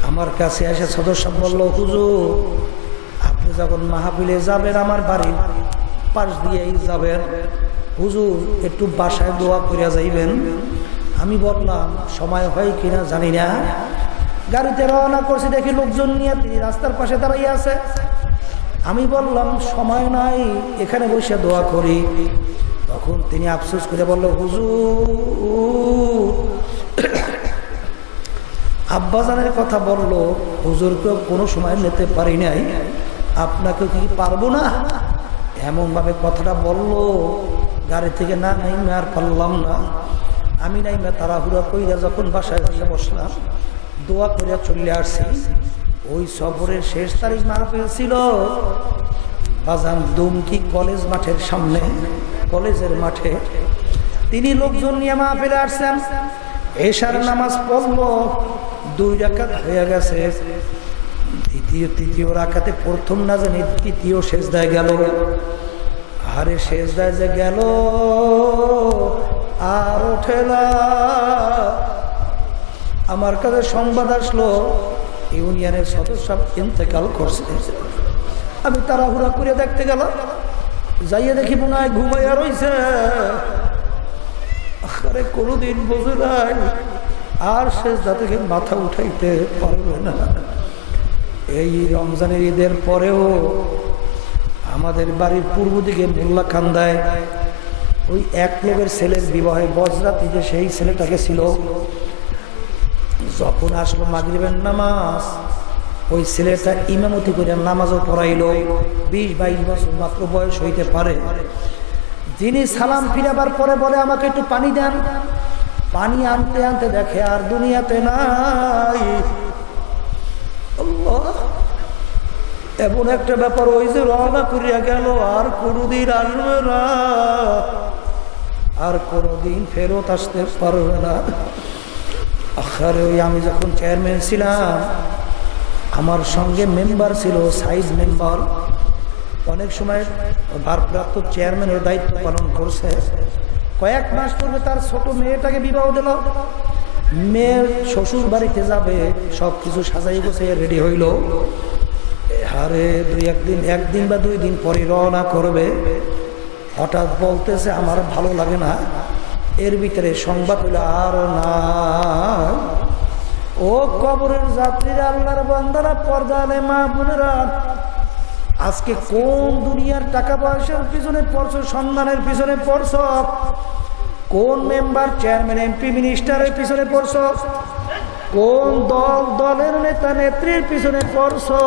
আমার কাছে এসে সদস্য বলল, হুজুর আপনি যখন মাহফিলে যাবেন আমার বাড়ির পাশ দিয়েই যাবেন, হুজুর একটু বাসায় দোয়া করিয়া যাইবেন। আমি বললাম সময় হয় কিনা জানি না, গাড়িতে রওনা করছি, দেখি লোকজন নিয়ে তিনি রাস্তার পাশে দাঁড়াইয়া আছে। আমি বললাম সময় নাই, এখানে বসে দোয়া করি। তখন তিনি আফসোস করে বলল, হুজুর আব্বাজানের কথা বলল, হুজুরকে কোনো সময় নিতে পারি নাই, আপনাকে কি পারবো না, এমনভাবে কথাটা বলল। গাড়ি থেকে না নাইমে আর পারলাম না, আমি নাইমে তাড়াহুড়া কইরা যখন বাসায় গিয়ে বসলাম, দোয়া করিয়া চলে আসছি। ওই সফরের শেষ তারিখ মাহফিল ছিল বাজান দুমকি কলেজ মাঠের সামনে, কলেজের মাঠে। তিনি লোকজন নিয়ে মাহফিলে আসছেন, এশার নামাজ পড়ল, 2 রাকাত হয়ে গেছে। তৃতীয় রাকাতে প্রথম না জানি তৃতীয় সেজদায় গেল। আরে সেজদায় যে গেল আর ওঠে না। আমার কাছে সংবাদ আসলো ইউনিয়নের সদস্য ইন্তেকাল করছে। আমি তাড়াহুড়া করে দেখতে গেলাম, যাইয়ে দেখি মনে হয় ঘুমাইয়া রইছে। আরে কোনোদিন বোঝে নাই আর সেজদা থেকে মাথা উঠাইতে পারবে না। এই রমজানের ঈদের পরেও আমাদের বাড়ির পূর্ব দিকে মোল্লা খান্দায় ওই এক লোকের ছেলের বিবাহে বজরাতি যে সেই ছেলেটাকে ছিল, যখন আসলো মাগরিবের নামাজ, ওই ছেলেটা ইমামতি করে নামাজও পড়াইল। 20-22 বছর মাত্র বয়স হইতে পারে। যিনি সালাম ফিরাবার পরে বলে, আমাকে একটু পানি দেন। পানি আনতে আনতে দেখে আর দুনিয়াতে নাই। আল্লাহ, এমন একটা ব্যাপার, ওই যে রওনা করিয়া গেল আর কোনোদিন আসবে না, আর কোনোদিন ফেরত আসতে পারবে না। আখারে ওই আমি যখন চেয়ারম্যান ছিলাম, আমার সঙ্গে মেম্বার ছিল, সাইজ মেম্বার, অনেক সময় ভারপ্রাপ্ত চেয়ারম্যানের দায়িত্ব পালন করছে। কয়েক মাস পূর্বে তার ছোট মেয়েটাকে বিবাহ দিল। মেয়ের শ্বশুর বাড়িতে যাবে, সব কিছু সাজাই গোছাইয়া রেডি হইল। আরে একদিন বা 2 দিন পরে রওনা করবে। হঠাৎ বলতেছে আমার ভালো লাগে না। এর ভিতরে সংবাদ হইল আর না, ও কবরের যাত্রীরা, আল্লাহর বান্দারা, পর্দালে মা বোনেরা, আজকে কোন দুনিয়ার টাকা পয়সার পিছনে পড়ছো, সম্মানের পিছনে পড়ছো, কোন মেম্বার, চেয়ারম্যান, এমপি, মিনিস্টারের পিছনে পড়ছো, কোন দলের নেতা নেত্রীর পিছনে পড়ছো?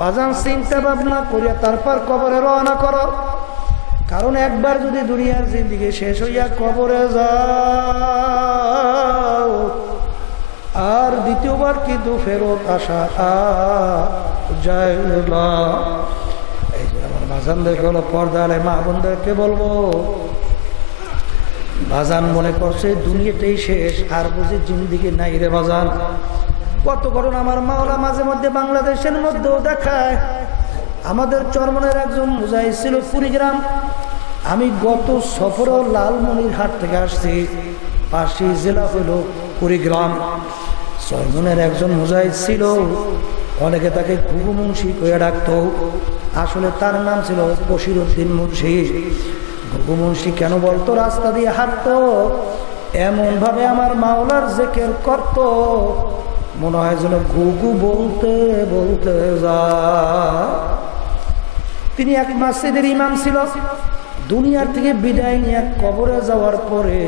বাজান চিন্তা ভাবনা করিয়া তারপর কবরে রওনা করো। কারণ একবার যদি দুনিয়ার জিন্দেগি শেষ হইয়া কবরে যাও, আর দ্বিতীয়বার কিন্তু ফেরত আসা যায় না। এই যে আমার বাজানদেরকে হলো, পর্দালে মা বোনদেরকে বলবো, বাজান মনে করছে দুনিয়াটাই শেষ, আর বুঝি জিন্দেগি নাই রে বাজান। কত ঘটনা আমার মাওলা মাঝে মধ্যে বাংলাদেশের মধ্যেও দেখায়। আমাদের চরমনের একজন মুজাহিদ ছিল কুড়িগ্রাম। আমি গত সফরে লালমনিরহাট থেকে আসছি, পাশে জেলা হলো কুড়িগ্রাম। চরমনের একজন মুজাহিদ ছিল, অনেকে তাকে ঘুঘু মুন্সি কইয়া ডাকতো। আসলে তার নাম ছিল বশিরউদ্দিন মুন্সি। ঘুঘু মুন্সি কেন বলতো? রাস্তা দিয়ে হাঁটতো, এমন ভাবে আমার মাওলার জিকির করত, মনে হয় যেন ঘুঘু বলতে বলতে যায়। তিনি এক মসজিদের ইমাম ছিল। দুনিয়ার থেকে বিদায় নিয়ে কবরে যাওয়ার পরে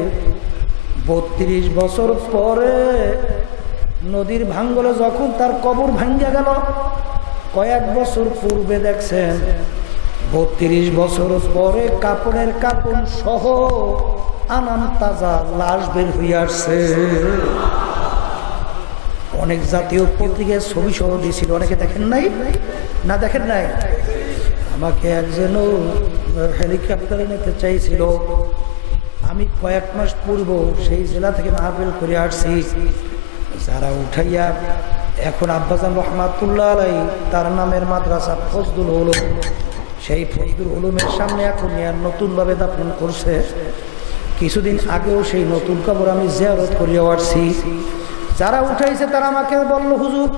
32 বছর পরে নদীর ভাঙ্গলে যখন তার কবর ভাঙ্গা গেল, কয়েক বছর পূর্বে দেখছেন 32 বছর পরে কাপড়ের কাপড় সহ আনাম তাজা লাশ বের হয়ে আসছে। অনেক জাতীয় পত্রিকায় ছবি সহ দিয়েছিল, অনেকে দেখেন নাই না? দেখেন নাই? আমাকে একজন হেলিকপ্টারে নিতে চাইছিল। আমি কয়েক মাস পূর্ব সেই জেলা থেকে মাহফিল করে আসছি। যারা উঠাইয়া এখন আব্বাজান রহমাতুল্লাহ আলাই, তার নামের মাদ্রাসা ফজলুল উলুম, সেই ফজলুল উলুমের সামনে এখন নতুনভাবে দাফন করছে। কিছুদিন আগেও সেই নতুন কবর আমি জিয়ারত করিয়া আসছি। যারা উঠাইছে তারা আমাকে বলল, হুজুর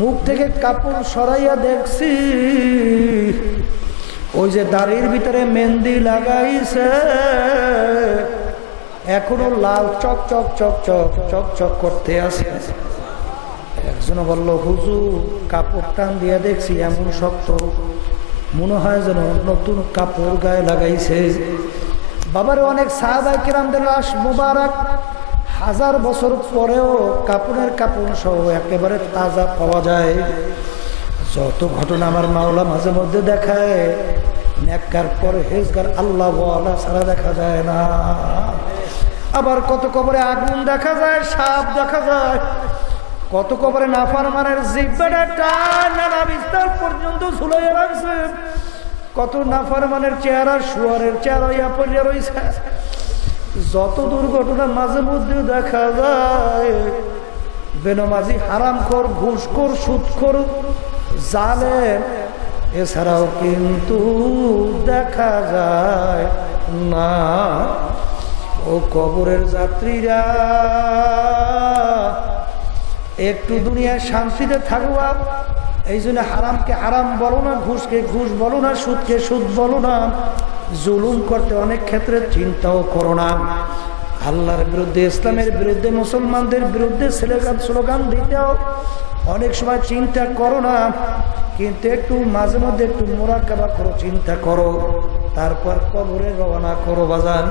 মুখ থেকে কাপড় সরাইয়া দেখছি, ওই যে দাড়ির ভিতরে মেহেন্দি লাগাইছে এখনো লাল চক চক চক চক চক চক করতে আছে। একজন বলল, হুজুর কাপড় টান দিয়া দেখছি এমন শক্ত, মনে হয় যেন নতুন কাপড় গায়ে লাগাইছে। বাবারে, অনেক সাহাবায়ে কেরামদের লাশ মুবারক 1000 বছর পরেও কাপড়ের কাপড় সহ একেবারে তাজা পাওয়া যায়। যত ঘটনা আমার মাওলা মাঝে মধ্যে দেখায়, নেককার পরহেজগার আল্লাহ ওয়ালা ছাড়া দেখা যায় না। আবার কত কবরে আগুন দেখা যায়, সাপ দেখা যায়, কত কবরে নাফরমানের জিহ্বাটা টানা বিস্তার পর্যন্ত ঝুলাইয়া রাখছে, কত নাফরমানের চেহারা শুয়ারের চেহারা ইয়া পড়িয়া রয়েছে। যত দুর্ঘটনা মাঝে মধ্যে দেখা যায়, বেনামাজি, হারামখোর, ঘুষখোর, সুদখোর, জালেম, এছাড়াও কিন্তু দেখা যায় না। ও কবরের যাত্রীরা, একটু দুনিয়ায় শান্তিতে থাকবা। এই জন্য হারামকে হারাম বলো না, ঘুষকে ঘুষ বলো না, সুদকে সুদ বলো না। জুলুম করতে অনেক ক্ষেত্রে চিন্তাও করো না। আল্লাহর বিরুদ্ধে, ইসলামের বিরুদ্ধে, মুসলমানদের বিরুদ্ধে স্লোগান দিতেও অনেক সময় চিন্তা করো না। কিন্তু একটু মাঝে মধ্যে একটু মুরাকাবা করো, চিন্তা করো, তারপর কবরে রওনা করো বাজান।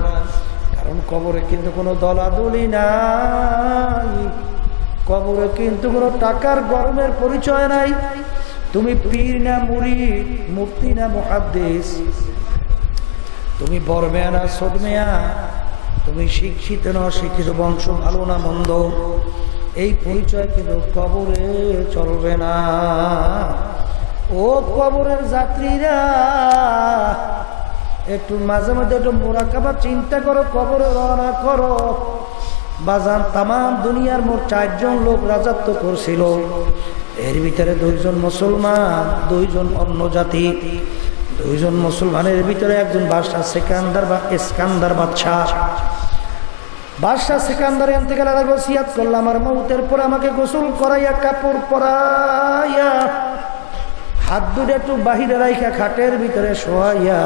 কারণ কবরে কিন্তু কোনো দলাদলি নাই, কবরে কিন্তু কোনো টাকার গরমের পরিচয় নাই। তুমি পীর না মুরিদ, মুফতি না মুহাদ্দিস, তুমি বড়মেয়া না ছোটমেয়া, তুমি শিক্ষিত না অশিক্ষিত, বংশ ভালো না মন্দ, এই পরিচয় কিন্তু কবরে চলবে না। ও কবরের যাত্রীরা, একটু মাঝে মধ্যে একটু মুরাকাবা চিন্তা করো, কবরে রওনা করো। বাজান তাম দুনিয়ার মোট 4 জন লোক রাজত্ব করছিল। এর ভিতরে 2 জন মুসলমান, 2 জন অন্য জাতি। 2 জন মুসলমানের ভিতরে একজন বাদশাহ সিকান্দার বা ইস্কান্দার বাদশাহ। বাদশাহ সিকান্দার ইন্তেকালের আগে ওসিয়ত করল, আমার মউতের পর আমাকে গোসল করাইয়া, কাপড় পরাইয়া, হাত দুটো একটু বাহিরে রাইখা খাটের ভিতরে শোয়াইয়া,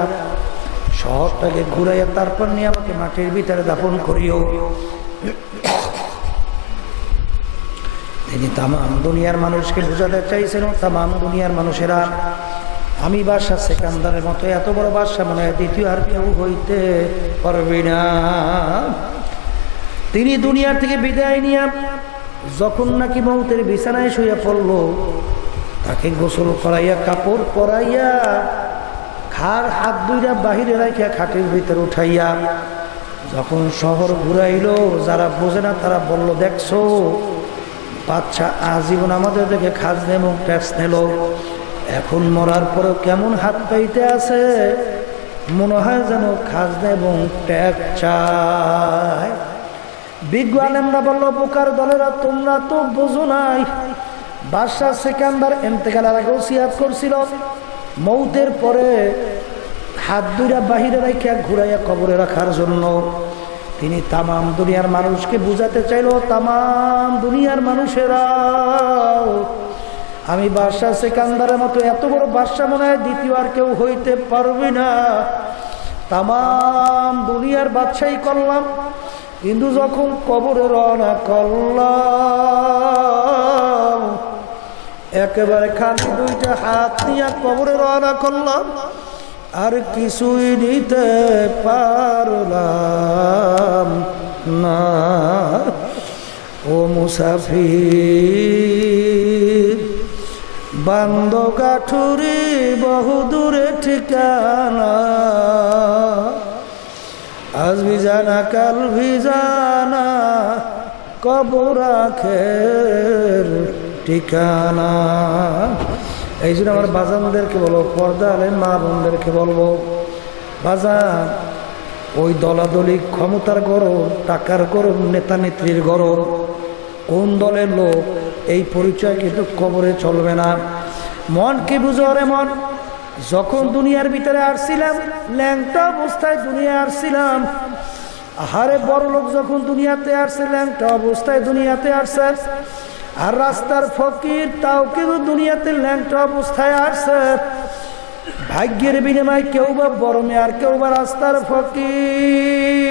শহরটাকে ঘুরাইয়া তারপর নিয়ে আমাকে মাটির ভিতরে দাফন করিও। তিনি তাম দুনিয়ার মানুষকে বোঝাতে চাইছেন, তাম দুনিয়ার মানুষেরা, আমি বাদশাহ সিকান্দারের মতো এত বড় বাদশাহ মনে হয় দ্বিতীয় আর কেউ হইতে পারবে না। তিনি দুনিয়ার থেকে বিদায় নিয়ে যখন নাকি মউতের বিছানায় শুয়ে পড়ল, তাকে গোসল করাইয়া, কাপড় পরাইয়া, খার হাত দুইটা বাহিরে রাখিয়া খাটের ভিতরে উঠাইয়া যখন শহর ঘুরাইল, যারা বোঝে না তারা বলল, দেখছো বাদশা আজীবন আমাদের থেকে খাজনা এবং ট্যাক্স নিল, এখন মরার পরেও কেমন হাত পাইতে আছে, মনে হয় যেন খাজনা এবং ট্যাক্স চায়। বিজ্ঞ আলেমরা বলল, বোকার দলেরা, তোমরা তো বোঝো নাই, বাদশাহ সিকান্দার ইন্তেকালের আগে ওসিয়ত করছিল, মউতের পরে হাত দুইটা বাহিরে রাখিয়া ঘুরাইয়া কবরে রাখার জন্য। তিনি তাম দুনিয়ার মানুষকে বুঝাতে চাইল, তাম দুনিয়ার মানুষেরা, আমি বাদশাহ সিকান্দারের মতো এত বড় বাদশাহ মনে হয় দ্বিতীয় আর কেউ হইতে পারবে না। তাম দুনিয়ার বাদশাহী করলাম, কিন্তু যখন কবরে রওনা করলাম, একেবারে খালি 2টা হাত নিয়ে কবরে রওনা করলাম, আর কিছুই নিতে পারলাম না। ও মুসাফির, বান্দ কাঠুরি বহু দূরে ঠিকানা, আজ ভি জানা কাল ভি জানা, কবর আখের ঠিকানা। এই জন্য আমার বাজানদেরকে বলবো, পর্দা আলেম মা বোনদেরকে বলবো, বাজান ওই দলাদলি ক্ষমতার গরম, টাকার গরম, নেতা নেত্রীর গরম, কোন দলের লোক, এই পরিচয় কিন্তু কবরে চলবে না। মন কি বুঝো রে মন, যখন দুনিয়ার ভিতরে আসছিলাম, ল্যাংটা অবস্থায় দুনিয়া আসছিলাম। আহারে বড় লোক যখন দুনিয়াতে আসছে, ল্যাংটা অবস্থায় দুনিয়াতে আসছে। আর রাস্তার ফকির, তাও কিন্তু দুনিয়াতে ল্যাংটা অবস্থায় আসছে। ভাগ্যের বিনিময়ে কেউ বা বড় মেয়ে, আর কেউ বা রাস্তার ফকির।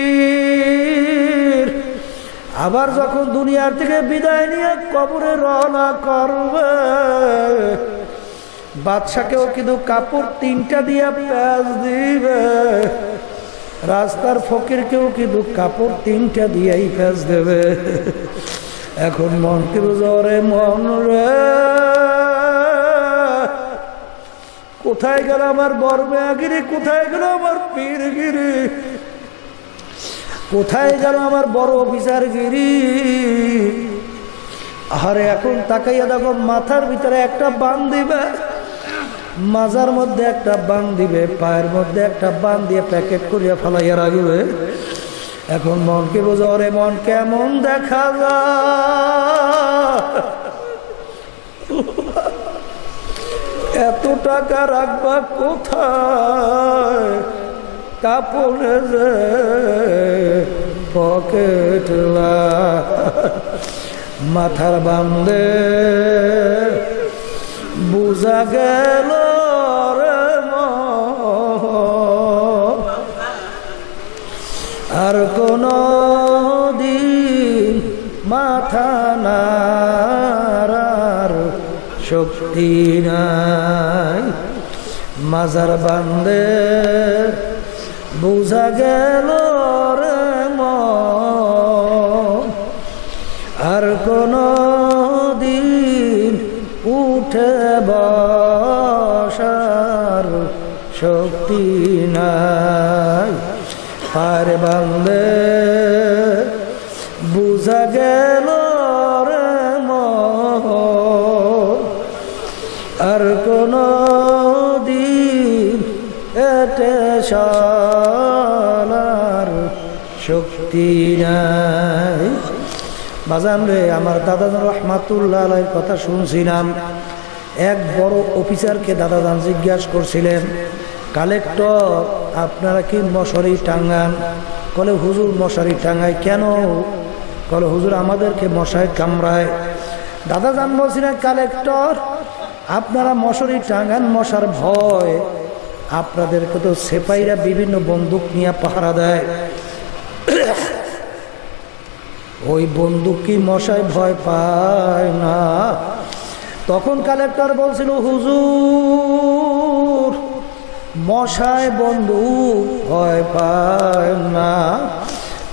আবার যখন দুনিয়ার থেকে বিদায় নিয়ে কবরে রওনা করবে, বাদশাকেও কিন্তু কাপড় 3টা দিয়ে প্যাঁচ দিবে, রাস্তার ফকিরকেও কিন্তু কাপড় 3টা দিয়েই প্যাঁচ দেবে। এখন মনকে বুঝরে মন রে, কোথায় গেল আমার বরমেয়াগিরি, কোথায় গেল আমার পীরগিরি, কোথায় গেল আমার বড় অফিসারগিরি। আরে এখন তাকাইয়া দেখো, মাথার ভিতরে একটা বান দিবে, মাজার মধ্যে একটা বান দিবে, পায়ের মধ্যে একটা বান দিয়ে প্যাকেট করিয়া ফেলাইয়া রাখবে। এখন মনকে বোঝো রে মন, কেমন দেখা যায়, এত টাকা রাখবা কোথায়, কাপড়ে যে পকেট মাথার বান্ধে বুঝা গেল রে মন, আর কোন দিন মাথা নাড়ার শক্তি নাই। মাজার বান্ধে বুঝা গেল রে মন, আর কোন দিন উঠে বসার শক্তি নাই। পার বান্ধে বুঝা গেল রে মন, আর কোন বাজান রে, আমার দাদাজান রহমাতুল্লাহ আলাইহির কথা শুনছিলাম। এক বড় অফিসারকে দাদাজান জিজ্ঞাসা করছিলেন, কালেক্টর আপনারা কি মশারি টাঙ্গান? বলে হুজুর মশারি টাঙ্গাই কেন? বলে হুজুর আমাদেরকে মশায় কামড়ায়। দাদাজান বলছিলেন, কালেক্টর আপনারা মশারি টাঙ্গান মশার ভয়, আপনাদেরকে তো সেপাইরা বিভিন্ন বন্দুক নিয়ে পাহারা দেয়, ওই বন্দুক কি মশায় ভয় পায় না? তখন কালেক্টর বলছিল, হুজুর মশায় বন্দুক ভয় পায় না।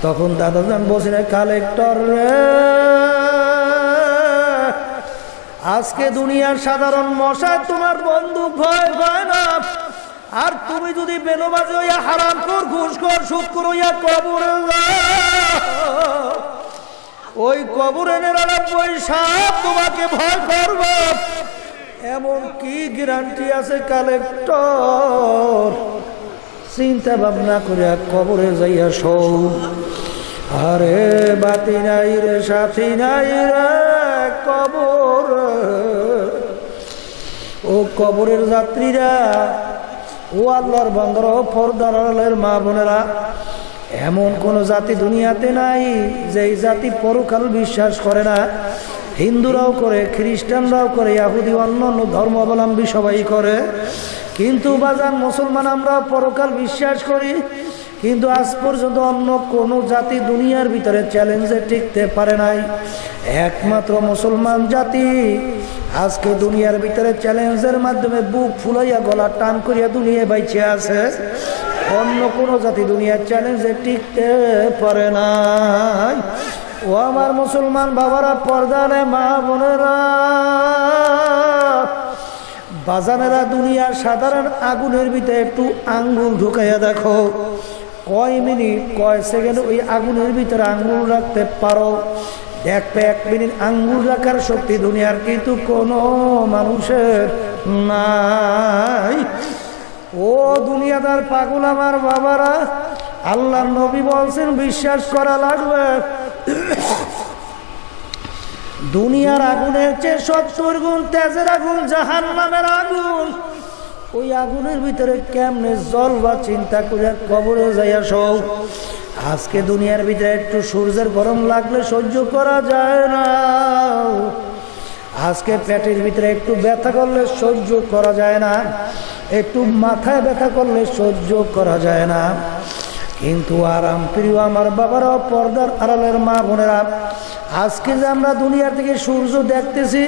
তখন দাদাজান বলছিলেন, কালেক্টর রে, আজকে দুনিয়ার সাধারণ মশায় তোমার বন্দুক ভয় পায় না, আর তুমি যদি বেনমাজি হইয়া হারামখোর ঘুষখোর সুদখোর হইয়া কবরে যাও, ওই কবরে নিরানব্বই সাপ তোমাকে ভয় করবে। এমন কি গ্যারান্টি আছে কালেক্টর? চিন্তা ভাবনা করে কবরে যাইয়া শোও। আরে বাতি নাই রে, সাথী নাই রে, কবর। ও কবরের যাত্রীরা, ও আল্লাহর বান্দারা, ও পর্দার আড়ালের মা বোনেরা, এমন কোন জাতি দুনিয়াতে নাই যেই জাতি পরকাল বিশ্বাস করে না। হিন্দুরাও করে, খ্রিস্টানরাও করে, ইহুদি অন্যান্য ধর্মাবলম্বী সবাই করে, কিন্তু বাজান মুসলমান আমরা পরকাল বিশ্বাস করি। কিন্তু আজ পর্যন্ত অন্য কোনো জাতি দুনিয়ার ভিতরে চ্যালেঞ্জে টিকতে পারে নাই। একমাত্র মুসলমান জাতি আজকে দুনিয়ার ভিতরে চ্যালেঞ্জের মাধ্যমে বুক ফুলাইয়া গলা টান করিয়া দুনিয়া বাইচে আছে। অন্য কোনো জাতি দুনিয়ার চ্যালেঞ্জে টিকতে পারে নাই। ও আমার মুসলমান বাবারা, পর্দানে মা বোনেরা, বাজানেরা, দুনিয়ার সাধারণ আগুনের ভিতরে একটু আঙ্গুল ঢুকাইয়া দেখো, কয় মিনিট কয় সেকেন্ড ওই আগুনের ভিতরে আঙ্গুল রাখতে পারো? দেখবে 1 মিনিট আঙ্গুল রাখার শক্তি দুনিয়ার কিন্তু কোনো মানুষের নাই। ও দুনিয়াদার পাগল আমার বাবারা, আল্লাহর নবী বলছেন বিশ্বাস করা লাগবে, দুনিয়ার আগুনের চেয়ে 70 গুণ তেজের আগুন জাহান্নামের আগুন। ওই আগুনের ভিতরে কেমনে জ্বলবা চিন্তা করে কবরে যাইয়া শোও। আজকে দুনিয়ার ভিতরে একটু সূর্যের গরম লাগলে সহ্য করা যায় না, আজকে পেটের ভিতরে একটু ব্যথা করলে সহ্য করা যায় না, একটু মাথায় ব্যথা করলে সহ্য করা যায় না। কিন্তু আরাম প্রিয় আমার বাবারা, পর্দার আড়ালের মা বোনেরা, আজকে যে আমরা দুনিয়া থেকে সূর্য দেখতেছি,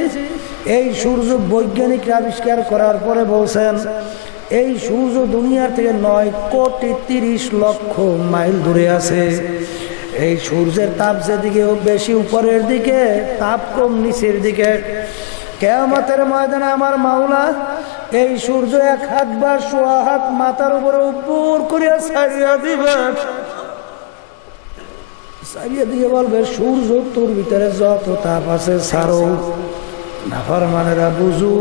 এই সূর্য বৈজ্ঞানিক আবিষ্কার করার পরে বলছেন এই সূর্য দুনিয়ার থেকে 9 কোটি 30 লক্ষ মাইল দূরে আছে। এই সূর্যের তাপ যেদিকে বেশি উপরের দিকে, তাপ কম নিচের দিকে। কিয়ামতের ময়দানে আমার মাওলা এই সূর্য 1 হাত বা 1.25 হাত মাথার উপরে উপর করিয়া ছাড়িয়া দিবে, ছাড়িয়ে দিয়ে বলবে, সূর্য তোর ভিতরে যত তাপ আছে ছাড়ো। নাফরমানেরা বুঝু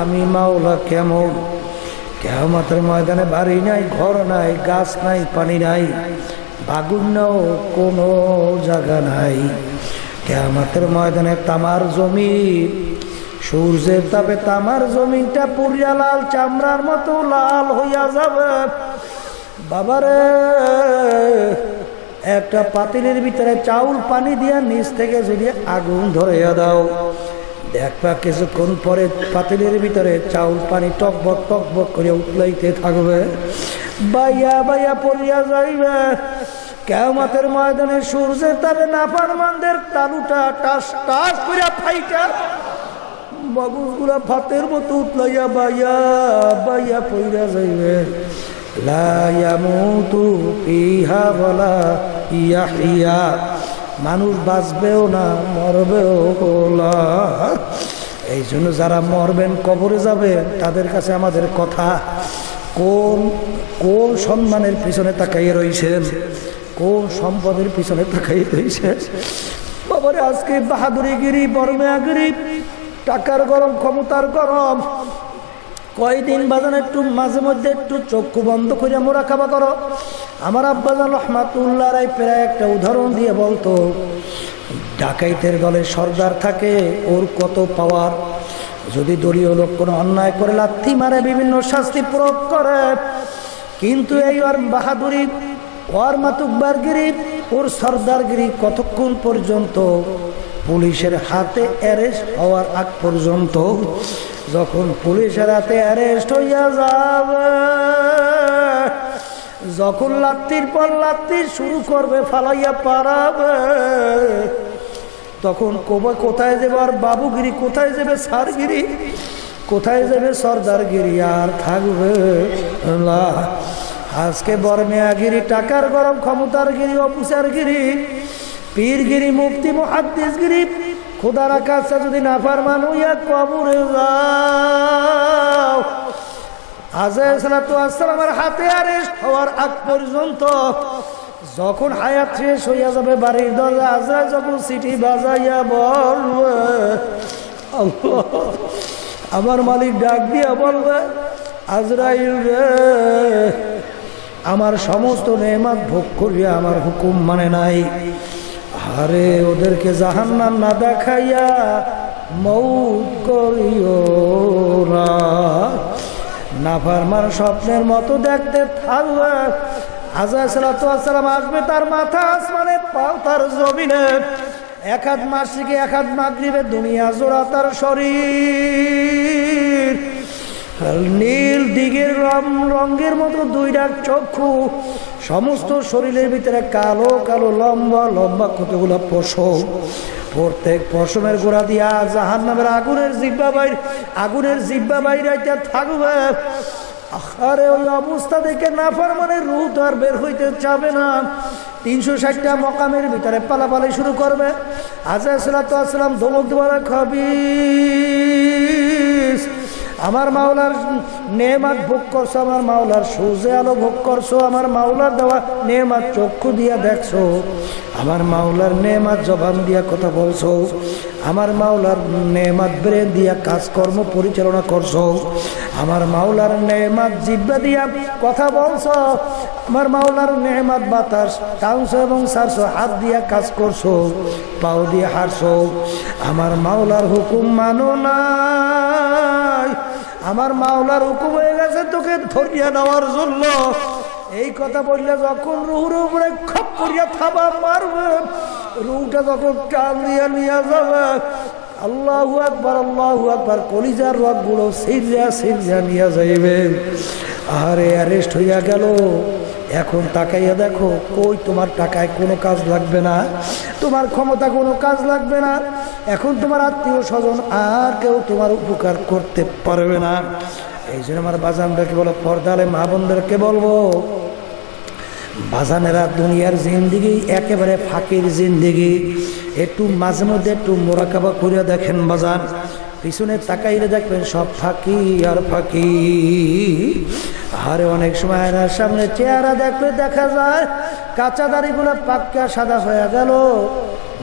আমি মাওলা কেমন। কিয়ামতের ময়দানে বাড়ি নাই, ঘর নাই, গাছ নাই, পানি নাই, বাগুন্নাও কোনো জায়গা নাই। কিয়ামতের ময়দানে তামার জমিন, সূর্যের তাপে তামার জমিনটা পুরিয়া লাল চামড়ার মতো লাল হইয়া যাবে। বাবারে, একটা পাতিলের ভিতরে চাউল পানি দিয়া নিচ থেকে যদি আগুন ধরাইয়া দাও, দেখবা কিছুক্ষণ পরে পাতিলের ভিতরে চাউল পানি টকবক টকবক করে উতলাইতে থাকবে, বাইয়া বাইয়া পড়িয়া যাইবে। কিয়ামতের ময়দানে সূর্যের তাপে নাফরমানদের তালুটা টাস টাস করিয়া ফাইটা মগজগুলা ভাতের মতো উতলাইয়া বাইয়া বাইয়া পড়িয়া যাইবে। লা ইয়ামুতু ফিহা ওয়ালা ইয়াহইয়া, মানুষ বাঁচবেও না, মরবেও না। এই জন্য যারা মরবেন, কবরে যাবে, তাদের কাছে আমাদের কথা, কোন কোন সম্মানের পিছনে তাকাইয়ে রয়েছেন, কোন সম্পদের পিছনে তাকাইয়ে রয়েছে। বাবারে, আজকে বাহাদুরিগিরি, বর্মেয়াগিরি, টাকার গরম, ক্ষমতার গরম, কয়দিন বাজান একটু মাঝে মধ্যে একটু চক্ষু বন্ধ করে মোরাকাবা করো। আমার আব্বাজান রহমাতুল্লাহ রায় প্রায় একটা উদাহরণ দিয়ে বলতো, ডাকাইতের দলে সর্দার থাকে, ওর কত পাওয়ার। যদি দলীয় লোক কোনো অন্যায় করে লাথি মারে, বিভিন্ন শাস্তি প্রয়োগ করে, কিন্তু এই ওর বাহাদুরি, ওর মাতুকবারগিরি, ওর সর্দারগিরি কতক্ষণ পর্যন্ত? পুলিশের হাতে অ্যারেস্ট হওয়ার আগ পর্যন্ত। যখন পুলিশের হাতে অ্যারেস্ট হইয়া যাবে, যখন লাত্তির পর লাত্তি শুরু করবে, ফালাইয়া পারাবে, তখন কোথায় যাবে আর বাবুগিরি, কোথায় যাবে সারগিরি, কোথায় যাবে সর্দারগিরি? আর থাকবে না। আজকে বর্মেয়াগিরি, টাকার গরম, ক্ষমতারগিরি, অফিসারগিরি, পীরগিরি, মুফতি, মুহাদ্দিসগিরি, খোদার কাছে যদি নাফরমান হইয়া কবরে যাও, আযরাইল সালাতু ওয়াসসালামের হাতে অ্যারেস্ট হওয়ার আগ পর্যন্ত, যখন হায়াত শেষ হইয়া যাবে, বাড়ির দরজা আজরাইল যখন সিটি বাজাইয়া বলবে, আল্লাহ, আমার মালিক ডাক দিয়া বলবে, আজরাইল রে, আমার সমস্ত নেয়ামত ভোগ করিয়া আমার হুকুম মানে নাই, আরে ওদেরকে জাহান্নাম না দেখাইয়া মউত করিও না। নাফরমান স্বপ্নের মতো দেখতে থাকবে। আযরাইল সালাতু ওয়াসসালাম আসবে, তার মাথা আসমানে, পা তার জমিনে, এক হাত মাসিকে, এক হাত মাগরিবে, দুনিয়া জোড়া তার শরীর, নীল দিঘির রঙের মতো দুইটা চক্ষু, সমস্ত শরীরের ভিতরে কালো কালো লম্বা লম্বা কতগুলো পশম, প্রত্যেক পশমের গোড়া দিয়া জাহান্নামের আগুনের জিহ্বা বাইরাইতে থাকবে। আরে ওই অবস্থা দেখে নাফরমানের রূহ তো আর বের হইতে চাবে না। 360টা মকামের ভিতরে পালাপালি শুরু করবে। আযরাইল সালাতু ওয়াসসালাম ধমক দেওয়ার, খাবিস, আমার মাওলার নেয়ামত ভোগ করছো, আমার মাওলার সূর্যে আলো ভোগ করছো, আমার মাওলার দেওয়া নেয়ামত চক্ষু দিয়া দেখছো, আমার মাওলার নেয়ামত জবান দিয়া কথা বলছো, আমার মাওলার নেয়ামত ব্রেন দিয়া কাজকর্ম পরিচালনা করছো, আমার মাওলার নেয়ামত জিহ্বা দিয়া কথা বলছো, আমার মাওলার নেয়ামত বাতাস টানছো এবং ছাড়ছো, হাত দিয়া কাজ করছো, পাও দিয়ে হাঁটছো, আমার মাওলার হুকুম মানো না, আমার মাওলার হুকুম হয়ে গেছে তোকে ধরিয়া নেওয়ার জন্য। এই কথা বললে যখন রুহুর উপরে খপ করিয়া থাবা মারবে, রুহটা যখন টান দিয়া নিয়ে যাবে, আল্লাহু আকবার, আল্লাহু আকবার, কলিজার রগগুলো সিরিয়া সিরিয়া নিয়ে যাইবে। আরে অ্যারেস্ট হইয়া গেল। এখন তাকাইয়া দেখো, কই তোমার টাকায় কোনো কাজ লাগবে না, তোমার ক্ষমতা কোনো কাজ লাগবে না, এখন তোমার আত্মীয় স্বজন আর কেউ তোমার উপকার করতে পারবে না। এই জন্য আমার বাজানদেরকে বলো, পর্দালে মা বোনদেরকে বলবো, বাজানেরা দুনিয়ার জিন্দিগি একেবারে ফাঁকির জিন্দিগি, একটু মাঝে মধ্যে একটু মোরাকাবা করে দেখেন বাজান, পিছনে তাকাইলে দেখবেন সব ফাঁকি আর ফাঁকি। আরে অনেক সময় আয়নার সামনে চেহারা দেখলে দেখা যায় কাঁচা দাড়িগুলো পাক্কা সাদা হয়ে গেল,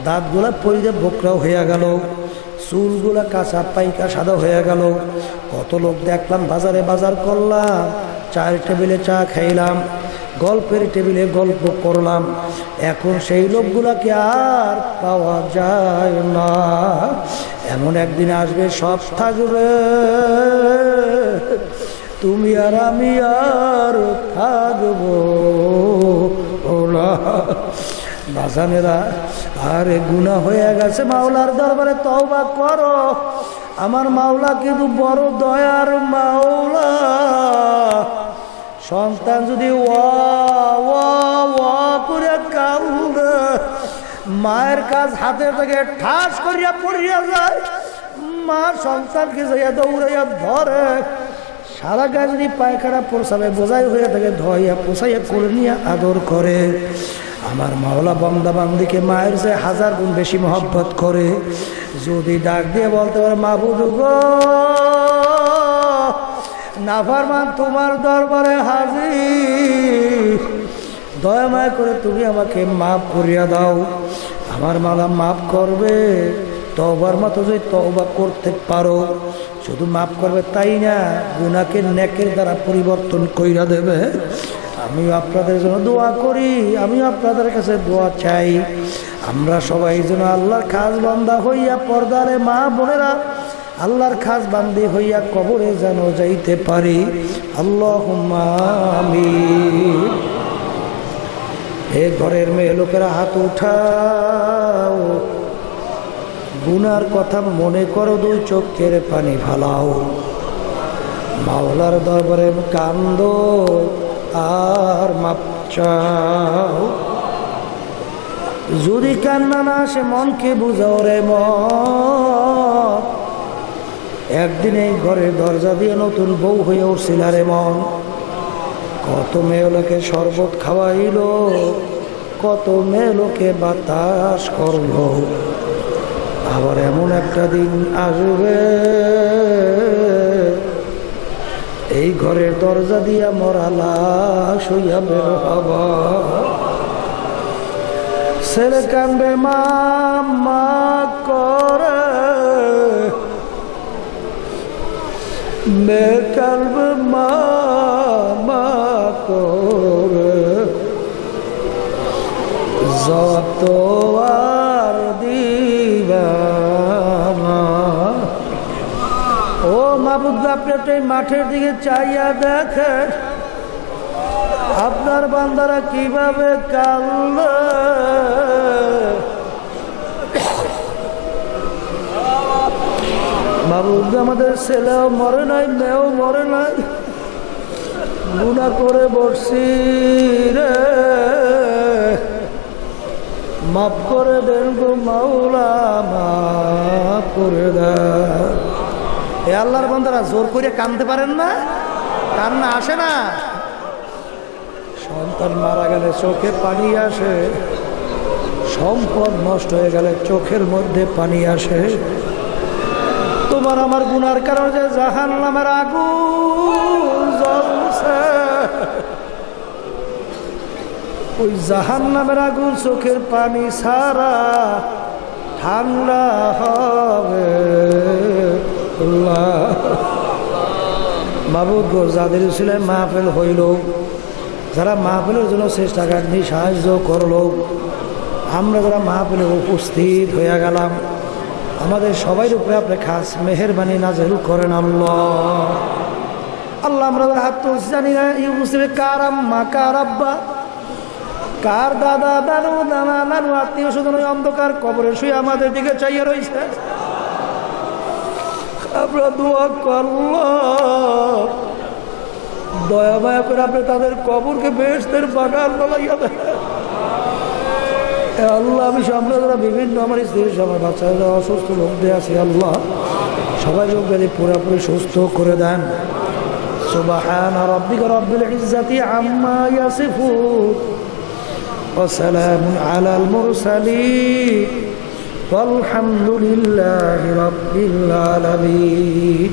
দাঁতগুলা পরিদে বোকরাও হয়ে গেল, চুলগুলা কাঁচা পাইকা সাদা হয়ে গেল। কত লোক দেখলাম বাজারে বাজার করলাম, চায়ের টেবিলে চা খাইলাম, গল্পের টেবিলে গল্প করলাম, এখন সেই লোকগুলাকে আর পাওয়া যায় না। এমন একদিন আসবে সব থাকবে, তুমি আর আমি আর থাকবো না। বাজানেরা, আরে গুনাহ হয়ে গেছে, মাওলার দরবারে তওবা করো। আমার মাওলা কিন্তু বড় দয়ার মাওলা। সন্তান যদি ওয়া ওয়া ওয়া করে কাঁদে, মায়ের কাজ হাতে থেকে ঠাস করিয়া পড়িয়া যায়, মা সন্তানকে যাইয়া দৌড়াইয়া ধরে, সারা গায়ে যদি পায়খানা প্রসাবে বোঝাই হয়ে থাকে, ধোয়াইয়া পোষাইয়া করে নিয়ে আদর করে। আমার মাওলা বান্দা বান্দিকে মায়ের যে 1000 গুণ বেশি মহব্বত করে। যদি ডাক দিয়ে বলতে পারে, মাবুদ গো, নাফরমান তোমার দরবারে হাজির, দয়া মায়া করে তুমি আমাকে মাফ করিয়া দাও, আমার মাওলা মাফ করবে। তওবার মতো যদি তওবা করতে পারো, শুধু মাফ করবে তাই না, গুনাহকে নেকের দ্বারা পরিবর্তন কইরা দেবে। আমি আপনাদের জন্য দোয়া করি, আমি আপনাদের কাছে দোয়া চাই। আমরা সবাই যেন আল্লাহর খাস বান্দা হইয়া, পর্দারে মা বোনেরা আল্লাহর খাস বান্দি হইয়া কবরে যেন যাইতে পারি। আল্লাহুম্মা আমিন। এ ঘরের মেয়ে লোকেরা হাত উঠাও, গুনার কথা মনে করো, দুই চোখের পানি ফালাও, মাওলার দরবারে কান্দো আর মাপ চাও। যদি কান্না না আসে মনকে বুঝাও রে মন, একদিন এই ঘরের দরজা দিয়ে নতুন বউ হয়ে উঠছিল রে মন। কত মেয়ে লোকে শরবত খাওয়াইল, কত মেয়ে লোকে বাতাস করলো। আবার এমন একটা দিন আসবে এই ঘরের দরজা দিয়া মরা লাশ হইয়া বের হবা। ছেলে কান্দে মা মা করে, মেয়ে কান্দে মা মা করে, যত আর দিবানা। ও মাহবুব, আপনি একটা মাঠের দিকে চাইয়া দেখেন আপনার বান্দারা কিভাবে কাঁদল। মাহবুব, আমাদের ছেলেও মরে নাই, মেয়েও মরে নাই, গুনাহ করে বসছি রে, মাফ করে দেন গো মাওলা, মাফ করে দেন। এ আল্লাহর বান্দারা জোর করে কাঁদতে পারেন না? কান্না আসে না? সন্তান মারা গেলে চোখে পানি আসে, সম্পদ নষ্ট হয়ে গেলে চোখের মধ্যে পানি আসে। তোমার আমার গুনার কারণে যে জাহান্নামের আগুন জ্বলছে, ওই জাহান্নামের আগুন চোখের পানি ছাড়া ঠান্ডা হবে। মাহবুব গো, যাদের ছিলেন মাহফিল হইল, যারা মাহফিলের জন্য চেষ্টা কাটনি সাহায্য করলো, আমরা যারা মাহফিলে উপস্থিত হয়ে গেলাম, আমাদের সবাই উপরে আপনি খাস মেহেরবানি নাযিল করেন আল্লাহ। আল্লাহ, আমরা হাত তুলছি, জানি না এই উপস্থিত কার আম্মা, কার আব্বা, কার দাদা, দাদু, নানা, নানু, আত্মীয় স্বজন অন্ধকার কবরে শুয়ে আমাদের দিকে চাইয়া রয়েছে। আমরা দোয়া করলাম, দয়া মায়া করে আপনি তাদের কবরকে বেহেশতের বাগান বানাইয়া দেন আল্লাহ। আমি আমরা যারা বিভিন্ন, আমার স্ত্রী, আমার বাচ্চারা অসুস্থ লোকদের আছে আল্লাহ, সবাই লোকদের পুরোপুরি সুস্থ করে দেন। সুবহান রাব্বিকা রাব্বিল ইজ্জাতি আম্মা ইয়াসিফুন ওয়া সালামুন আলাল মুরসালিন ওয়ালহামদুলিল্লাহি রাব্বিল আলামিন।